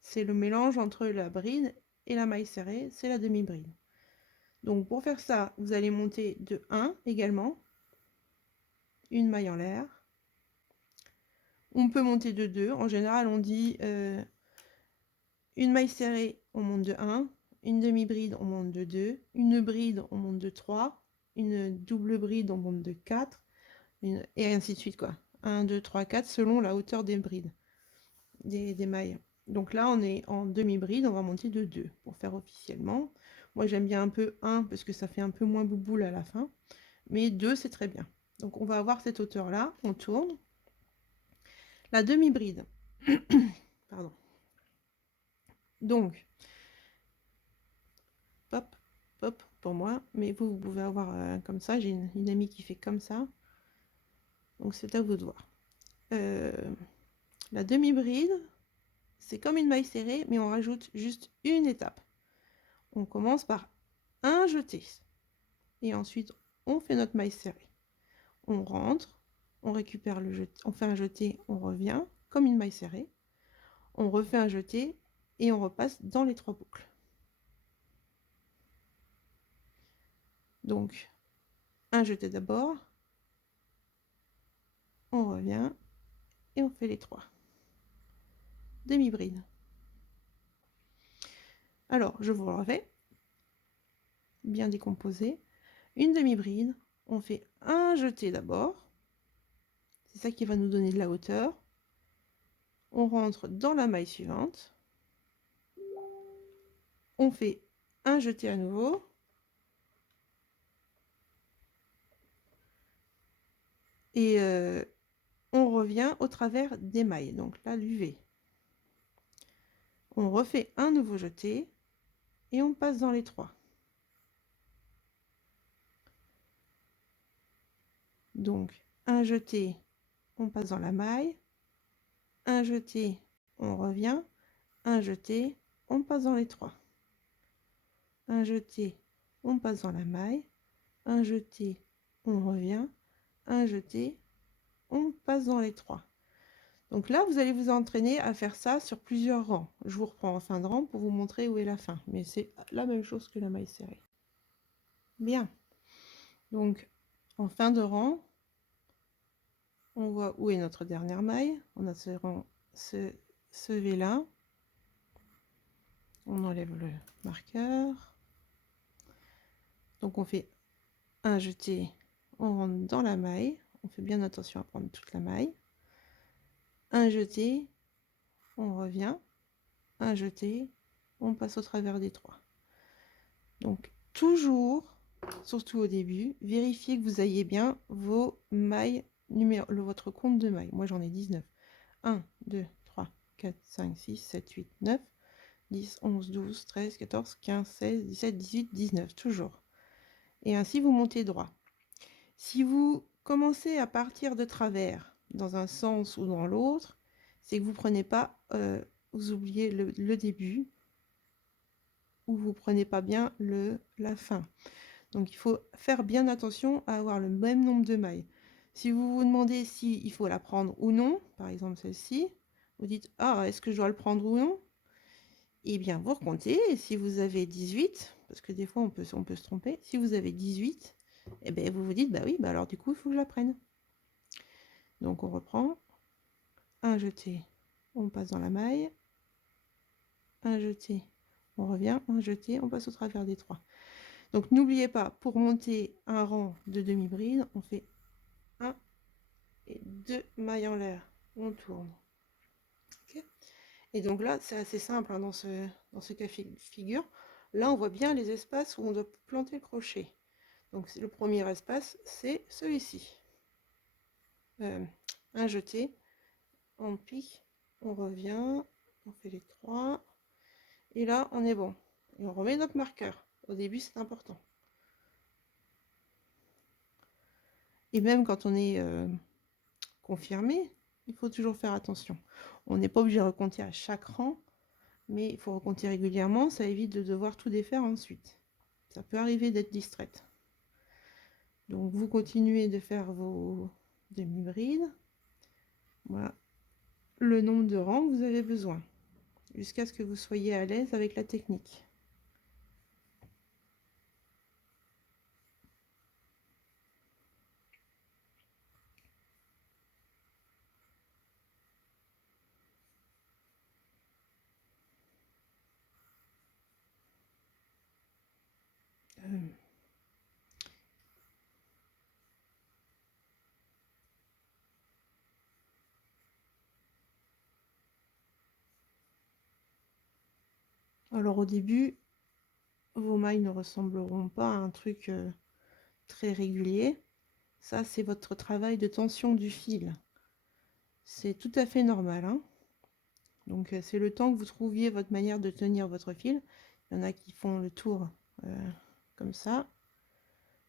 C'est le mélange entre la bride et la maille serrée, c'est la demi-bride. Donc pour faire ça, vous allez monter de 1 également, une maille en l'air. On peut monter de 2, en général on dit une maille serrée, on monte de 1, une demi-bride, on monte de 2, une bride, on monte de 3, une double bride, on monte de 4, et ainsi de suite quoi. 1, 2, 3, 4 selon la hauteur des brides, des mailles. Donc là, on est en demi-bride, on va monter de 2 pour faire officiellement. Moi, j'aime bien un peu 1 parce que ça fait un peu moins bouboule à la fin. Mais 2, c'est très bien. Donc, on va avoir cette hauteur-là. On tourne. La demi-bride. Pardon. Donc, pop, pop pour moi. Mais vous pouvez avoir comme ça. J'ai une amie qui fait comme ça. Donc, c'est à vous de voir. La demi-bride, c'est comme une maille serrée, mais on rajoute juste une étape. On commence par un jeté. Et ensuite, on fait notre maille serrée. On rentre, on récupère le jeté, on fait un jeté, on revient, comme une maille serrée. On refait un jeté et on repasse dans les 3 boucles. Donc, un jeté d'abord, on revient et on fait les 3. Demi-bride. Alors, je vous le refais, bien décomposé. Une demi-bride, on fait un jeté d'abord. C'est ça qui va nous donner de la hauteur. On rentre dans la maille suivante. On fait un jeté à nouveau. Et on revient au travers des mailles. Donc là, l'UV. On refait un nouveau jeté et on passe dans les 3. Donc, un jeté, on passe dans la maille. Un jeté, on revient. Un jeté, on passe dans les 3. Un jeté, on passe dans la maille. Un jeté, on revient. Un jeté, on passe dans les 3. Donc là, vous allez vous entraîner à faire ça sur plusieurs rangs. Je vous reprends en fin de rang pour vous montrer où est la fin. Mais c'est la même chose que la maille serrée. Bien. Donc, en fin de rang, on voit où est notre dernière maille. On a ce V là. On enlève le marqueur. Donc on fait un jeté, on rentre dans la maille. On fait bien attention à prendre toute la maille. Un jeté, on revient. Un jeté, on passe au travers des 3. Donc toujours, surtout au début, vérifiez que vous ayez bien vos mailles, votre compte de mailles. Moi j'en ai 19. 1, 2, 3, 4, 5, 6, 7, 8, 9, 10, 11, 12, 13, 14, 15, 16, 17, 18, 19, toujours. Et ainsi vous montez droit. Si vous commencez à partir de travers dans un sens ou dans l'autre, c'est que vous prenez pas, vous oubliez le début ou vous prenez pas bien la fin. Donc il faut faire bien attention à avoir le même nombre de mailles. Si vous vous demandez si il faut la prendre ou non, par exemple celle-ci, vous dites ah, est-ce que je dois le prendre ou non? Eh bien vous recomptez, et si vous avez 18, parce que des fois on peut se tromper, si vous avez 18, eh bien vous vous dites bah oui, bah alors du coup il faut que je la prenne. Donc on reprend, un jeté, on passe dans la maille, un jeté, on revient, un jeté, on passe au travers des 3. Donc n'oubliez pas, pour monter un rang de demi-bride, on fait 1 et 2 mailles en l'air, on tourne. Okay. Et donc là, c'est assez simple hein, dans ce cas figure. Là, on voit bien les espaces où on doit planter le crochet. Donc le premier espace, c'est celui-ci. Un jeté, on pique, on revient, on fait les 3. Et là, on est bon. Et on remet notre marqueur. Au début, c'est important. Et même quand on est confirmé, il faut toujours faire attention. On n'est pas obligé de recompter à chaque rang, mais il faut recompter régulièrement. Ça évite de devoir tout défaire ensuite. Ça peut arriver d'être distraite. Donc, vous continuez de faire vos demi-brides. Voilà le nombre de rangs que vous avez besoin, jusqu'à ce que vous soyez à l'aise avec la technique. Alors au début, vos mailles ne ressembleront pas à un truc très régulier. Ça, c'est votre travail de tension du fil. C'est tout à fait normal, hein. Donc c'est le temps que vous trouviez votre manière de tenir votre fil. Il y en a qui font le tour comme ça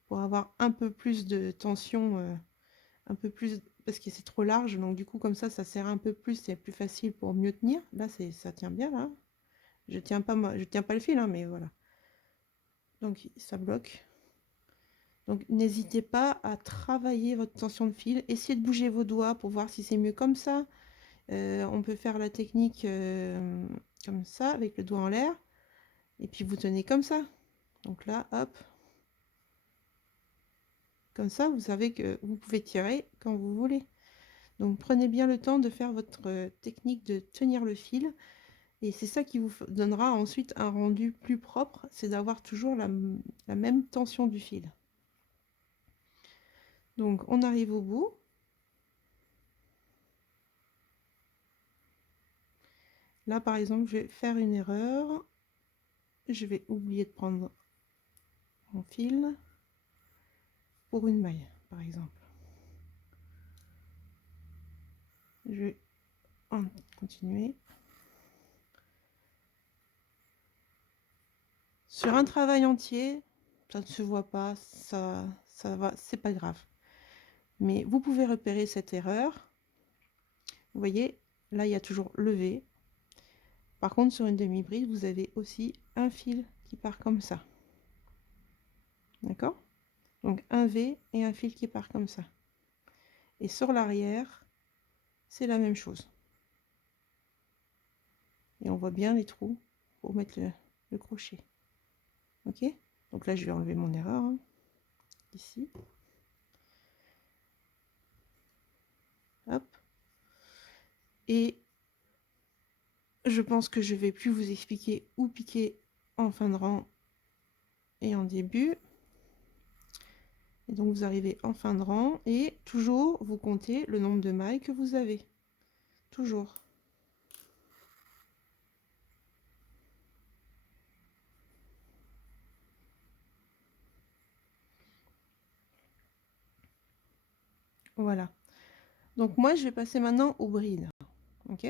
pour avoir un peu plus de tension, un peu plus parce que c'est trop large. Donc du coup comme ça serre un peu plus, c'est plus facile pour mieux tenir. Là ça tient bien là. Je tiens pas le fil, hein, mais voilà. Donc ça bloque. Donc n'hésitez pas à travailler votre tension de fil. Essayez de bouger vos doigts pour voir si c'est mieux comme ça. On peut faire la technique comme ça, avec le doigt en l'air. Et puis vous tenez comme ça. Donc là, hop. Comme ça, vous savez que vous pouvez tirer quand vous voulez. Donc prenez bien le temps de faire votre technique de tenir le fil. Et c'est ça qui vous donnera ensuite un rendu plus propre. C'est d'avoir toujours la même tension du fil. Donc on arrive au bout. Là par exemple, je vais faire une erreur. Je vais oublier de prendre mon fil pour une maille par exemple. Je vais continuer. Sur un travail entier, ça ne se voit pas, ça va, c'est pas grave. Mais vous pouvez repérer cette erreur. Vous voyez, là, il y a toujours le V. Par contre, sur une demi-bride, vous avez aussi un fil qui part comme ça. D'accord? Donc, un V et un fil qui part comme ça. Et sur l'arrière, c'est la même chose. Et on voit bien les trous pour mettre le crochet. Ok? Donc là, je vais enlever mon erreur, hein, ici. Hop. Et je pense que je vais plus vous expliquer où piquer en fin de rang et en début. Et donc vous arrivez en fin de rang et toujours vous comptez le nombre de mailles que vous avez. Toujours. Voilà. Donc moi je vais passer maintenant aux brides. Ok?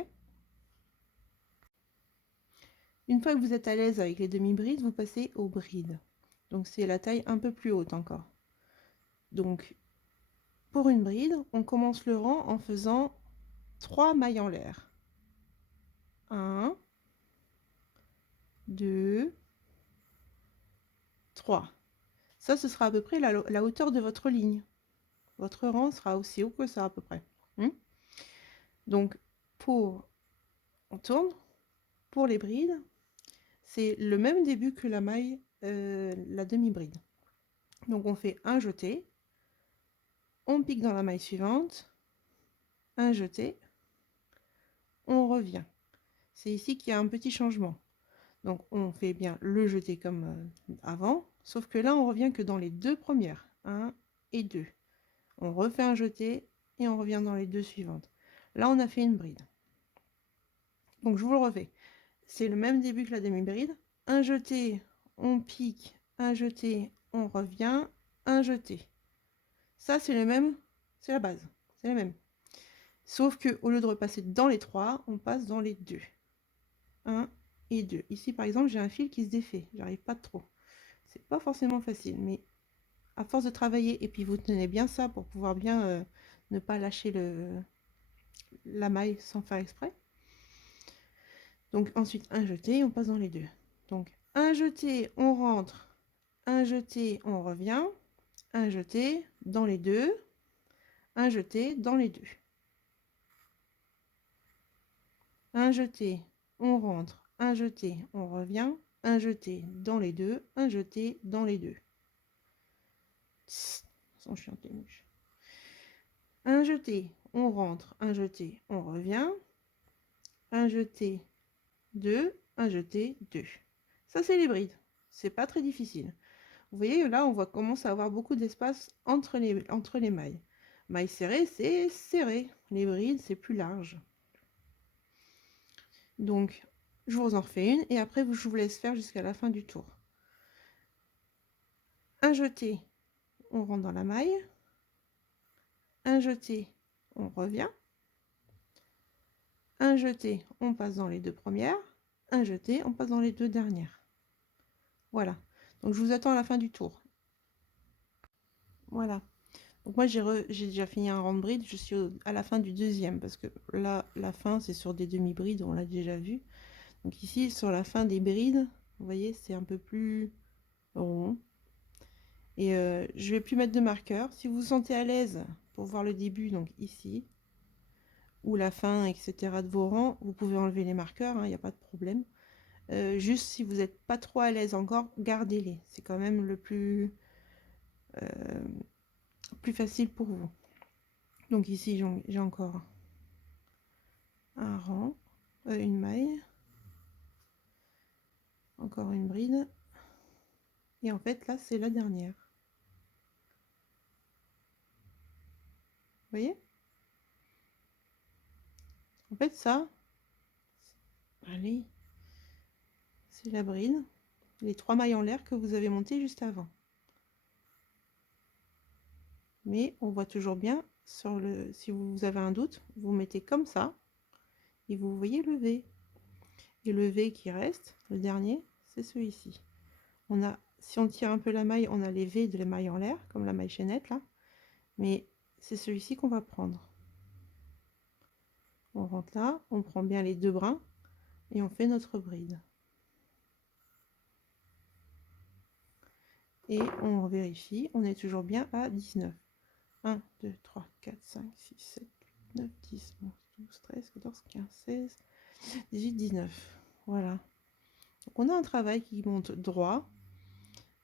Une fois que vous êtes à l'aise avec les demi-brides, vous passez aux brides. Donc c'est la taille un peu plus haute encore. Donc pour une bride, on commence le rang en faisant 3 mailles en l'air. 1, 2, 3. Ça, ce sera à peu près la hauteur de votre ligne. Votre rang sera aussi haut que ça à peu près. Donc, on tourne. Pour les brides, c'est le même début que la maille, la demi-bride. Donc, on fait un jeté. On pique dans la maille suivante. Un jeté. On revient. C'est ici qu'il y a un petit changement. Donc, on fait bien le jeté comme avant. Sauf que là, on revient que dans les deux premières. 1 et 2. On refait un jeté et on revient dans les deux suivantes. Là, on a fait une bride. Donc, je vous le refais. C'est le même début que la demi-bride. Un jeté, on pique. Un jeté, on revient. Un jeté. Ça, c'est le même. C'est la base. C'est la même. Sauf que au lieu de repasser dans les 3, on passe dans les 2. 1 et 2. Ici, par exemple, j'ai un fil qui se défait. J'arrive pas trop. C'est pas forcément facile, mais à force de travailler, et puis vous tenez bien ça pour pouvoir bien ne pas lâcher la maille sans faire exprès. Donc ensuite un jeté, on passe dans les deux. Donc un jeté, on rentre, un jeté, on revient, un jeté dans les deux, un jeté dans les deux. Un jeté, on rentre, un jeté, on revient, un jeté dans les deux, un jeté dans les deux. Sans chianter les mouches. Un jeté, on rentre, un jeté, on revient, un jeté, 2, un jeté, 2. Ça, c'est les brides. C'est pas très difficile. Vous voyez, là, on va commencer à avoir beaucoup d'espace entre les mailles. Mailles serrées, c'est serré. Les brides, c'est plus large. Donc, je vous en refais une et après, je vous laisse faire jusqu'à la fin du tour. Un jeté, on rentre dans la maille. Un jeté, on revient. Un jeté, on passe dans les deux premières. Un jeté, on passe dans les deux dernières. Voilà. Donc, je vous attends à la fin du tour. Voilà. Donc moi, j'ai déjà fini un rang de bride. Je suis à la fin du deuxième parce que là, la fin, c'est sur des demi-brides. On l'a déjà vu. Donc ici, sur la fin des brides, vous voyez, c'est un peu plus rond. Et je vais plus mettre de marqueur. Si vous vous sentez à l'aise pour voir le début, donc ici, ou la fin, etc. de vos rangs, vous pouvez enlever les marqueurs, il n'y a pas de problème. Juste si vous n'êtes pas trop à l'aise encore, gardez-les. C'est quand même le plus facile pour vous. Donc ici, j'ai encore un rang, une maille, encore une bride. Et en fait, là, c'est la dernière. Vous voyez? En fait, ça, allez, c'est la bride, les 3 mailles en l'air que vous avez montées juste avant. Mais on voit toujours bien si vous avez un doute, vous mettez comme ça et vous voyez le V. Et le V qui reste, le dernier, c'est celui-ci. Si on tire un peu la maille, on a les V de la maille en l'air, comme la maille chaînette là. Mais c'est celui-ci qu'on va prendre. On rentre là, on prend bien les deux brins et on fait notre bride. Et on vérifie, on est toujours bien à 19. 1, 2, 3, 4, 5, 6, 7, 8, 9, 10, 11, 12, 13, 14, 15, 16, 18, 19. Voilà. Donc on a un travail qui monte droit.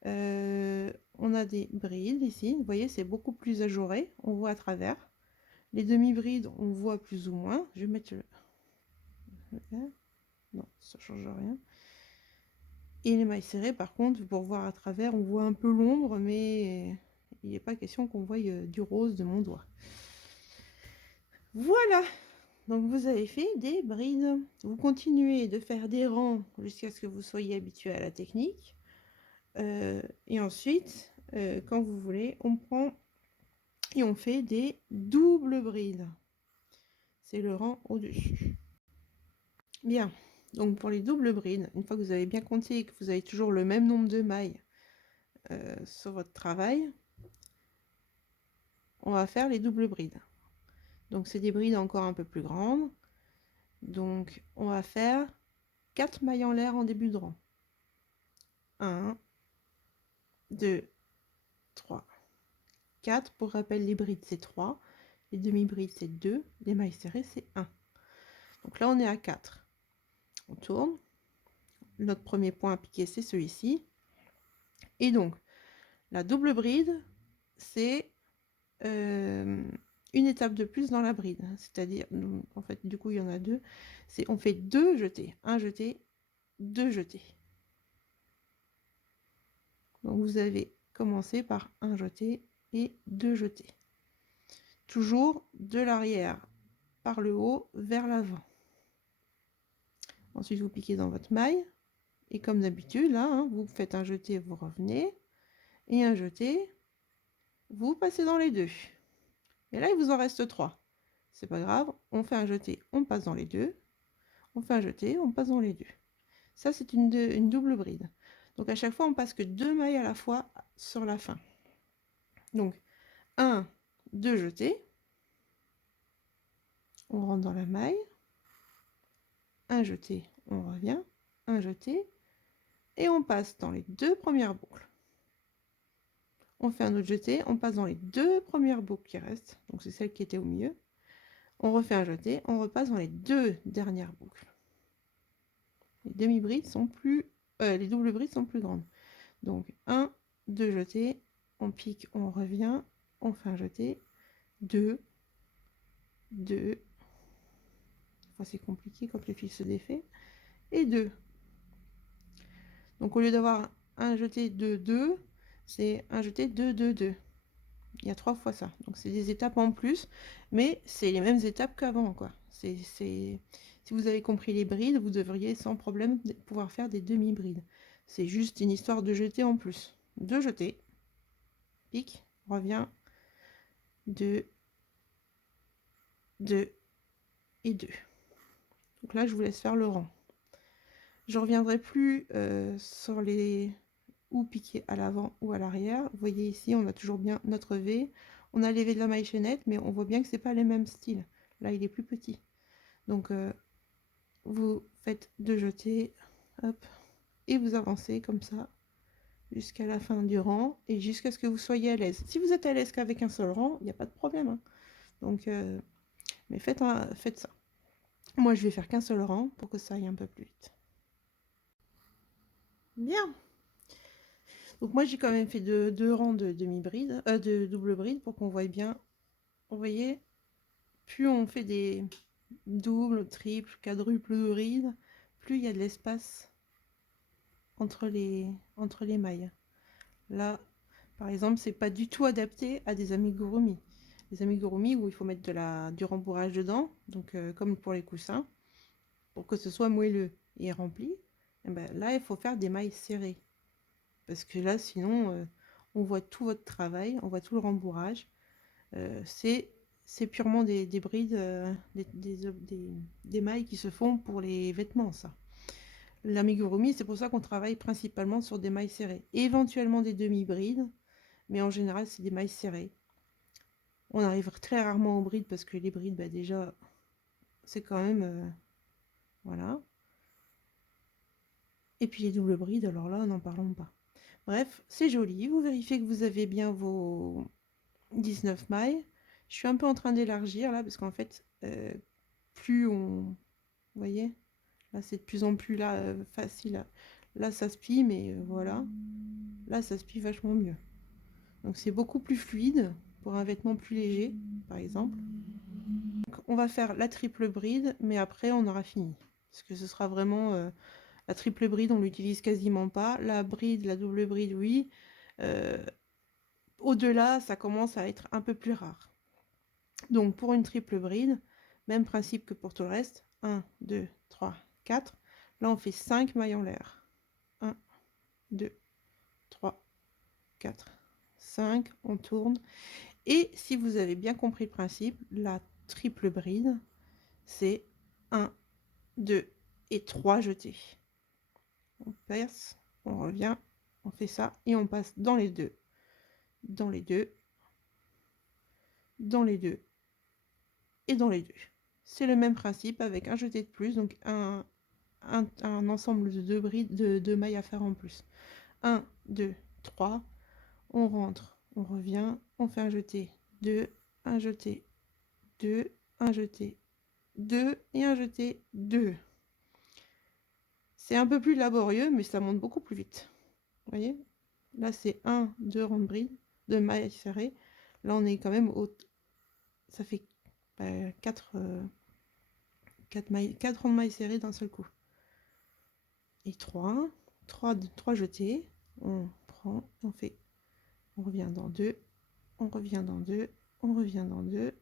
On a des brides ici. Vous voyez, c'est beaucoup plus ajouré. On voit à travers. Les demi-brides, on voit plus ou moins. Je vais mettre le... Non, ça ne change rien. Et les mailles serrées, par contre, pour voir à travers, on voit un peu l'ombre, mais il n'est pas question qu'on voie du rose de mon doigt. Voilà, donc vous avez fait des brides. Vous continuez de faire des rangs jusqu'à ce que vous soyez habitué à la technique. Et ensuite, quand vous voulez, on prend et on fait des doubles brides. C'est le rang au-dessus. Bien, donc pour les doubles brides, une fois que vous avez bien compté et que vous avez toujours le même nombre de mailles sur votre travail, on va faire les doubles brides. Donc c'est des brides encore un peu plus grandes. Donc on va faire 4 mailles en l'air en début de rang. 1, 2, 3, 4. Pour rappel, les brides c'est 3, les demi-brides c'est 2, les mailles serrées c'est 1. Donc là on est à 4. On tourne. Notre premier point à piquer c'est celui-ci. Et donc la double bride c'est une étape de plus dans la bride. C'est-à-dire, en fait du coup il y en a deux. On fait 2 jetés. 1 jeté, 2 jetés. Donc vous avez commencé par 1 jeté et 2 jetés. Toujours de l'arrière par le haut vers l'avant. Ensuite vous piquez dans votre maille et comme d'habitude là, hein, vous faites un jeté, vous revenez et un jeté, vous passez dans les deux. Et là il vous en reste 3. C'est pas grave, on fait un jeté, on passe dans les deux. On fait un jeté, on passe dans les deux. Ça c'est une double bride. Donc à chaque fois on passe que 2 mailles à la fois sur la fin. Donc 1, 2 jetés. On rentre dans la maille. Un jeté, on revient. Un jeté. Et on passe dans les 2 premières boucles. On fait un autre jeté, on passe dans les 2 premières boucles qui restent. Donc c'est celle qui était au milieu. On refait un jeté, on repasse dans les 2 dernières boucles. Les demi-brides sont plus... les doubles brides sont plus grandes. Donc 1, 2 jetés, on pique, on revient, on fait un jeté, 2, 2, enfin, c'est compliqué quand le fil se défait, et 2. Donc au lieu d'avoir un jeté 2, 2, c'est un jeté 2, 2, 2. Il y a 3 fois ça. Donc c'est des étapes en plus, mais c'est les mêmes étapes qu'avant, quoi. Si vous avez compris les brides, vous devriez sans problème pouvoir faire des demi-brides. C'est juste une histoire de jeter en plus. 2 jetés, pique, revient, 2, 2 et 2. Donc là, je vous laisse faire le rang. Je ne reviendrai plus sur les ou piquer à l'avant ou à l'arrière. Vous voyez ici, on a toujours bien notre V. On a les V de la maille chaînette, mais on voit bien que ce n'est pas les mêmes styles. Là, il est plus petit. Donc, vous faites 2 jetés, hop, et vous avancez comme ça jusqu'à la fin du rang et jusqu'à ce que vous soyez à l'aise. Si vous êtes à l'aise qu'avec un seul rang, il n'y a pas de problème, hein. Donc, mais faites ça. Moi, je vais faire qu'un seul rang pour que ça aille un peu plus vite. Bien. Donc moi, j'ai quand même fait deux rangs de demi-bride, de double bride pour qu'on voie bien. Vous voyez, plus on fait des doubles, triples, quadruples brides, plus il y a de l'espace entre les mailles. Là, par exemple, c'est pas du tout adapté à des amigurumi. Les amigurumi où il faut mettre du rembourrage dedans, donc comme pour les coussins, pour que ce soit moelleux et rempli. Et ben, là, il faut faire des mailles serrées. Parce que là, sinon, on voit tout votre travail, on voit tout le rembourrage. C'est c'est purement des brides, des mailles qui se font pour les vêtements, ça. L'amigurumi, c'est pour ça qu'on travaille principalement sur des mailles serrées. Éventuellement des demi-brides, mais en général, c'est des mailles serrées. On arrive très rarement aux brides parce que les brides, bah, déjà, c'est quand même... voilà. Et puis les doubles brides, alors là, n'en parlons pas. Bref, c'est joli. Vous vérifiez que vous avez bien vos 19 mailles. Je suis un peu en train d'élargir là, parce qu'en fait, plus on... Vous voyez? Là, c'est de plus en plus là, facile. Là, ça se plie, mais voilà. Là, ça se plie vachement mieux. Donc, c'est beaucoup plus fluide pour un vêtement plus léger, par exemple. Donc, on va faire la triple bride, mais après, on aura fini. Parce que ce sera vraiment... la triple bride, on l'utilise quasiment pas. La bride, la double bride, oui. Au-delà, ça commence à être un peu plus rare. Donc, pour une triple bride, même principe que pour tout le reste. 1, 2, 3, 4. Là, on fait 5 mailles en l'air. 1, 2, 3, 4, 5. On tourne. Et si vous avez bien compris le principe, la triple bride, c'est 1, 2 et 3 jetés. On passe, on revient, on fait ça et on passe dans les deux. Dans les deux, dans les deux et dans les deux. C'est le même principe avec un jeté de plus, donc un ensemble de deux brides, de mailles à faire en plus. 1, 2, 3, on rentre, on revient, on fait un jeté, 2, un jeté, 2, un jeté, 2 et un jeté, 2. C'est un peu plus laborieux, mais ça monte beaucoup plus vite. Vous voyez? Là, c'est 1, 2 rangs de brides, de mailles serrées. Là, on est quand même au... Ça fait 4 rangs de mailles serrées d'un seul coup. Et 3 jetés. On prend, on fait... On revient dans 2, on revient dans 2, on revient dans 2,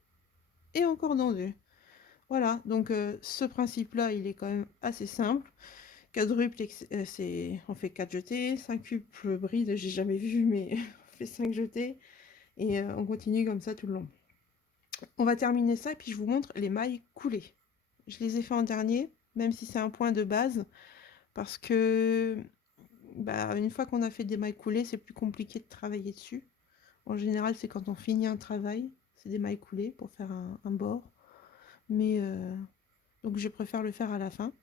et encore dans 2. Voilà, donc ce principe-là, il est quand même assez simple. Quadruple, on fait 4 jetés. Quintuple bride, j'ai jamais vu, mais on fait 5 jetés. Et on continue comme ça tout le long. On va terminer ça, et puis je vous montre les mailles coulées. Je les ai fait en dernier, même si c'est un point de base, parce que une fois qu'on a fait des mailles coulées, c'est plus compliqué de travailler dessus. En général, c'est quand on finit un travail, c'est des mailles coulées pour faire un bord. Mais donc je préfère le faire à la fin.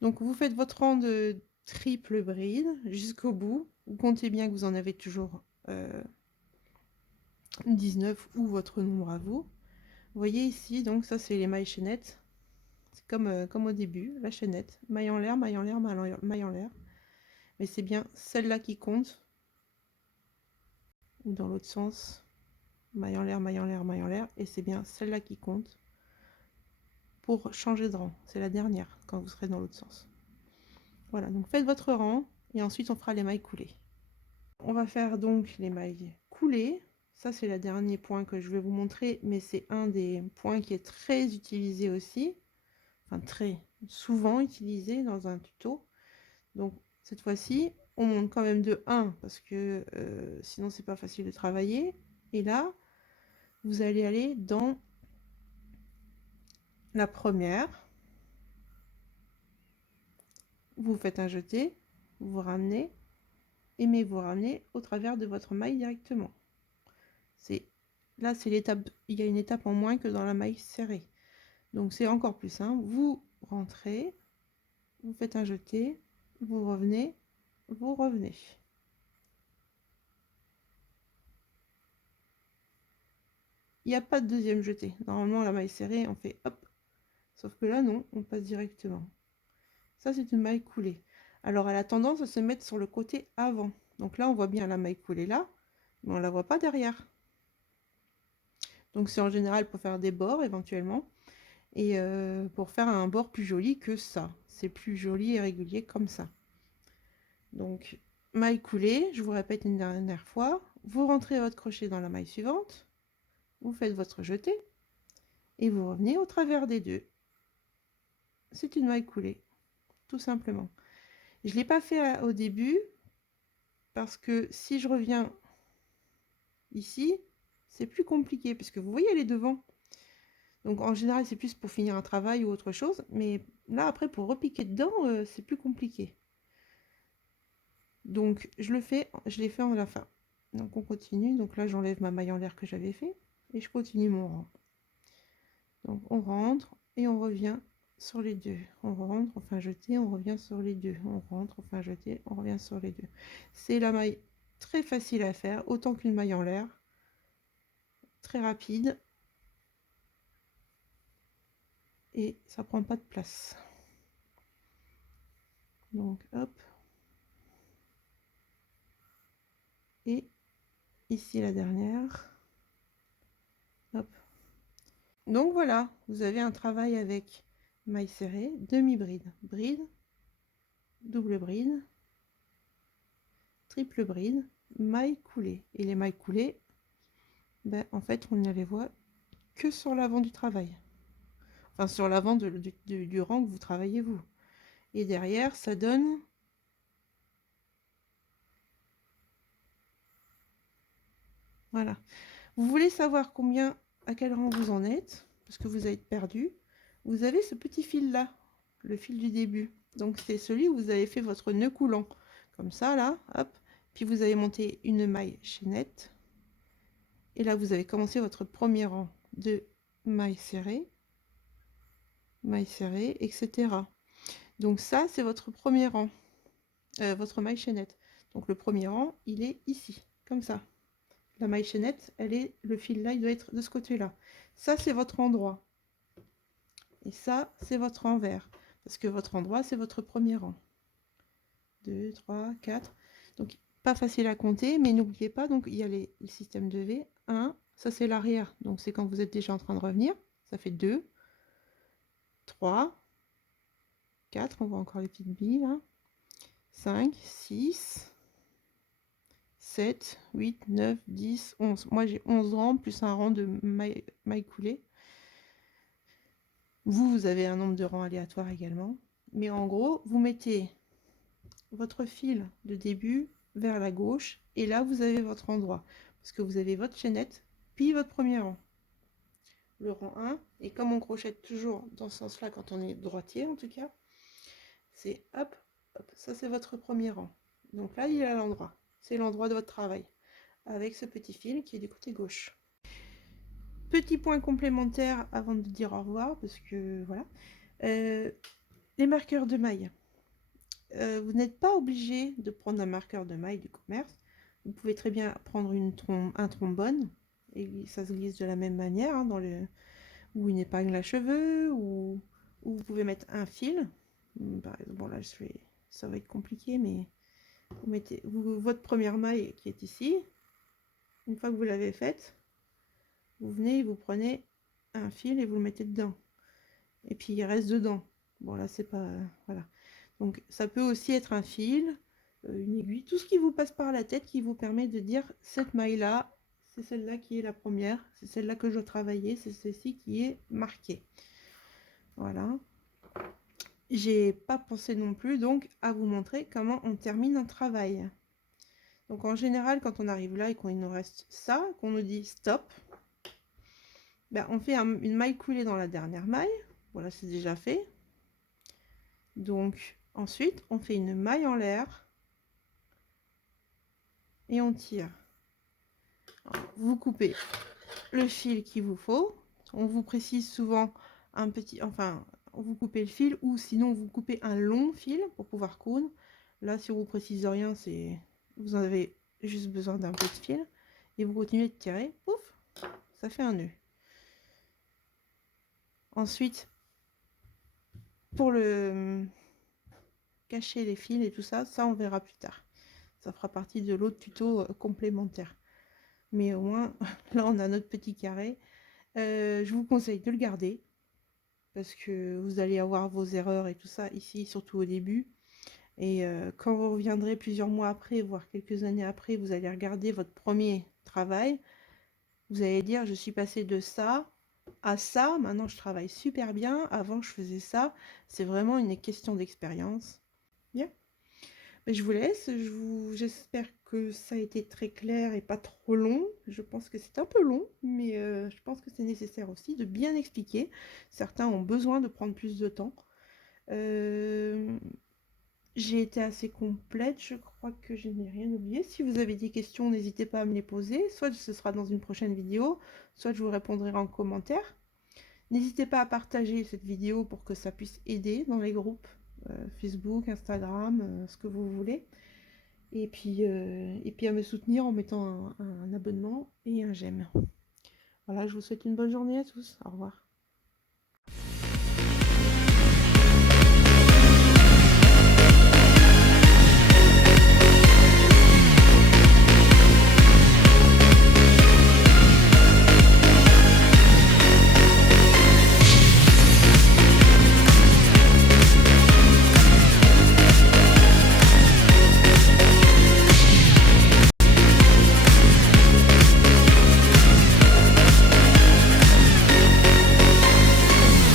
Donc vous faites votre rang de triple bride jusqu'au bout. Vous comptez bien que vous en avez toujours 19 ou votre nombre à vous. Vous voyez ici, donc ça c'est les mailles chaînettes. C'est comme au début, la chaînette. Maille en l'air, maille en l'air, maille en l'air. Mais c'est bien celle-là qui compte. Ou dans l'autre sens. Maille en l'air, maille en l'air, maille en l'air. Et c'est bien celle-là qui compte pour changer de rang. C'est la dernière quand vous serez dans l'autre sens. Voilà, donc faites votre rang et ensuite on fera les mailles coulées. On va faire donc les mailles coulées. Ça, c'est le dernier point que je vais vous montrer, mais c'est un des points qui est très utilisé aussi. Enfin, très souvent utilisé dans un tuto. Donc, cette fois-ci, on monte quand même de 1 parce que sinon, c'est pas facile de travailler. Et là, vous allez aller dans la première. Vous faites un jeté, vous vous ramenez, et vous ramenez au travers de votre maille directement. Là, c'est l'étape, il y a une étape en moins que dans la maille serrée. Donc c'est encore plus simple. Vous rentrez, vous faites un jeté, vous revenez, vous revenez. Il n'y a pas de deuxième jeté. Normalement, la maille serrée, on fait hop. Sauf que là, non, on passe directement. Ça, c'est une maille coulée. Alors, elle a tendance à se mettre sur le côté avant. Donc là, on voit bien la maille coulée là, mais on ne la voit pas derrière. Donc c'est en général pour faire des bords éventuellement. Et pour faire un bord plus joli que ça. C'est plus joli et régulier comme ça. Donc, maille coulée, je vous répète une dernière fois. Vous rentrez votre crochet dans la maille suivante. Vous faites votre jeté. Et vous revenez au travers des deux. C'est une maille coulée, tout simplement. Je ne l'ai pas fait au début, parce que si je reviens ici, c'est plus compliqué, puisque vous voyez les devants. Donc en général, c'est plus pour finir un travail ou autre chose, mais là après pour repiquer dedans, c'est plus compliqué. Donc je l'ai fait en la fin. Donc on continue, donc là j'enlève ma maille en l'air que j'avais fait, et je continue mon rang. Donc on rentre, et on revient sur les deux. On rentre, enfin jeter, on revient sur les deux. On rentre, enfin jeter, on revient sur les deux. C'est la maille très facile à faire, autant qu'une maille en l'air. Très rapide. Et ça prend pas de place. Donc hop. Et ici la dernière. Hop. Donc voilà, vous avez un travail avec maille serrée, demi-bride, bride, double bride, triple bride, maille coulée. Et les mailles coulées, ben, en fait, on ne les voit que sur l'avant du travail. Enfin, sur l'avant du rang que vous travaillez vous. Et derrière, ça donne... Voilà. Vous voulez savoir à quel rang vous en êtes, parce que vous avez perdu. Vous avez ce petit fil-là, le fil du début. Donc, c'est celui où vous avez fait votre nœud coulant. Comme ça, là, hop. Puis vous avez monté une maille chaînette. Et là, vous avez commencé votre premier rang de mailles serrées, etc. Donc ça, c'est votre premier rang, votre maille chaînette. Donc le premier rang, il est ici, comme ça. La maille chaînette, le fil là, il doit être de ce côté-là. Ça, c'est votre endroit. Et ça, c'est votre envers. Parce que votre endroit, c'est votre premier rang. 2, 3, 4. Donc, pas facile à compter, mais n'oubliez pas, donc il y a le système de V. 1, ça c'est l'arrière. Donc, c'est quand vous êtes déjà en train de revenir. Ça fait 2, 3, 4. On voit encore les petites billes là. 5, 6, 7, 8, 9, 10, 11. Moi, j'ai 11 rangs plus un rang de mailles coulées. Vous avez un nombre de rangs aléatoires également. Mais en gros, vous mettez votre fil de début vers la gauche. Et là, vous avez votre endroit. Parce que vous avez votre chaînette, puis votre premier rang. Le rang 1. Et comme on crochette toujours dans ce sens-là, quand on est droitier en tout cas, c'est hop, hop. Ça, c'est votre premier rang. Donc là, il est à l'endroit. C'est l'endroit de votre travail. Avec ce petit fil qui est du côté gauche. Petit point complémentaire avant de dire au revoir, parce que voilà. Les marqueurs de maille. Vous n'êtes pas obligé de prendre un marqueur de maille du commerce. Vous pouvez très bien prendre un trombone, et ça se glisse de la même manière, hein, ou une épingle à cheveux, ou vous pouvez mettre un fil. Par exemple, bon là, ça va être compliqué, mais vous mettez votre première maille qui est ici. Une fois que vous l'avez faite, vous venez et vous prenez un fil et vous le mettez dedans. Et puis il reste dedans. Bon là, c'est pas... voilà. Donc ça peut aussi être un fil, une aiguille, tout ce qui vous passe par la tête qui vous permet de dire cette maille-là, c'est celle-là qui est la première, c'est celle-là que je dois travailler, c'est celle-ci qui est marquée. Voilà. J'ai pas pensé non plus donc à vous montrer comment on termine un travail. Donc en général, quand on arrive là et qu'il nous reste ça, qu'on nous dit stop, ben, on fait une maille coulée dans la dernière maille. Voilà, c'est déjà fait. Donc ensuite, on fait une maille en l'air et on tire. Alors, vous coupez le fil qu'il vous faut. On vous précise souvent vous coupez le fil ou sinon vous coupez un long fil pour pouvoir coudre. Là, si on vous précise rien, vous avez juste besoin d'un peu de fil et vous continuez de tirer. Pouf, ça fait un nœud. Ensuite, pour cacher les fils et tout ça, on verra plus tard. Ça fera partie de l'autre tuto complémentaire. Mais au moins, là, on a notre petit carré. Je vous conseille de le garder parce que vous allez avoir vos erreurs et tout ça ici, surtout au début. Et quand vous reviendrez plusieurs mois après, voire quelques années après, vous allez regarder votre premier travail. Vous allez dire, je suis passée de ça à ça. Maintenant, je travaille super bien. Avant, je faisais ça. C'est vraiment une question d'expérience. Bien. Je vous laisse, j'espère que ça a été très clair et pas trop long. Je pense que c'est un peu long, mais je pense que c'est nécessaire aussi de bien expliquer. Certains ont besoin de prendre plus de temps. Euh, j'ai été assez complète, je crois que je n'ai rien oublié. Si vous avez des questions, n'hésitez pas à me les poser. Soit ce sera dans une prochaine vidéo, soit je vous répondrai en commentaire. N'hésitez pas à partager cette vidéo pour que ça puisse aider dans les groupes Facebook, Instagram, ce que vous voulez. Et puis à me soutenir en mettant un abonnement et un j'aime. Voilà, je vous souhaite une bonne journée à tous. Au revoir.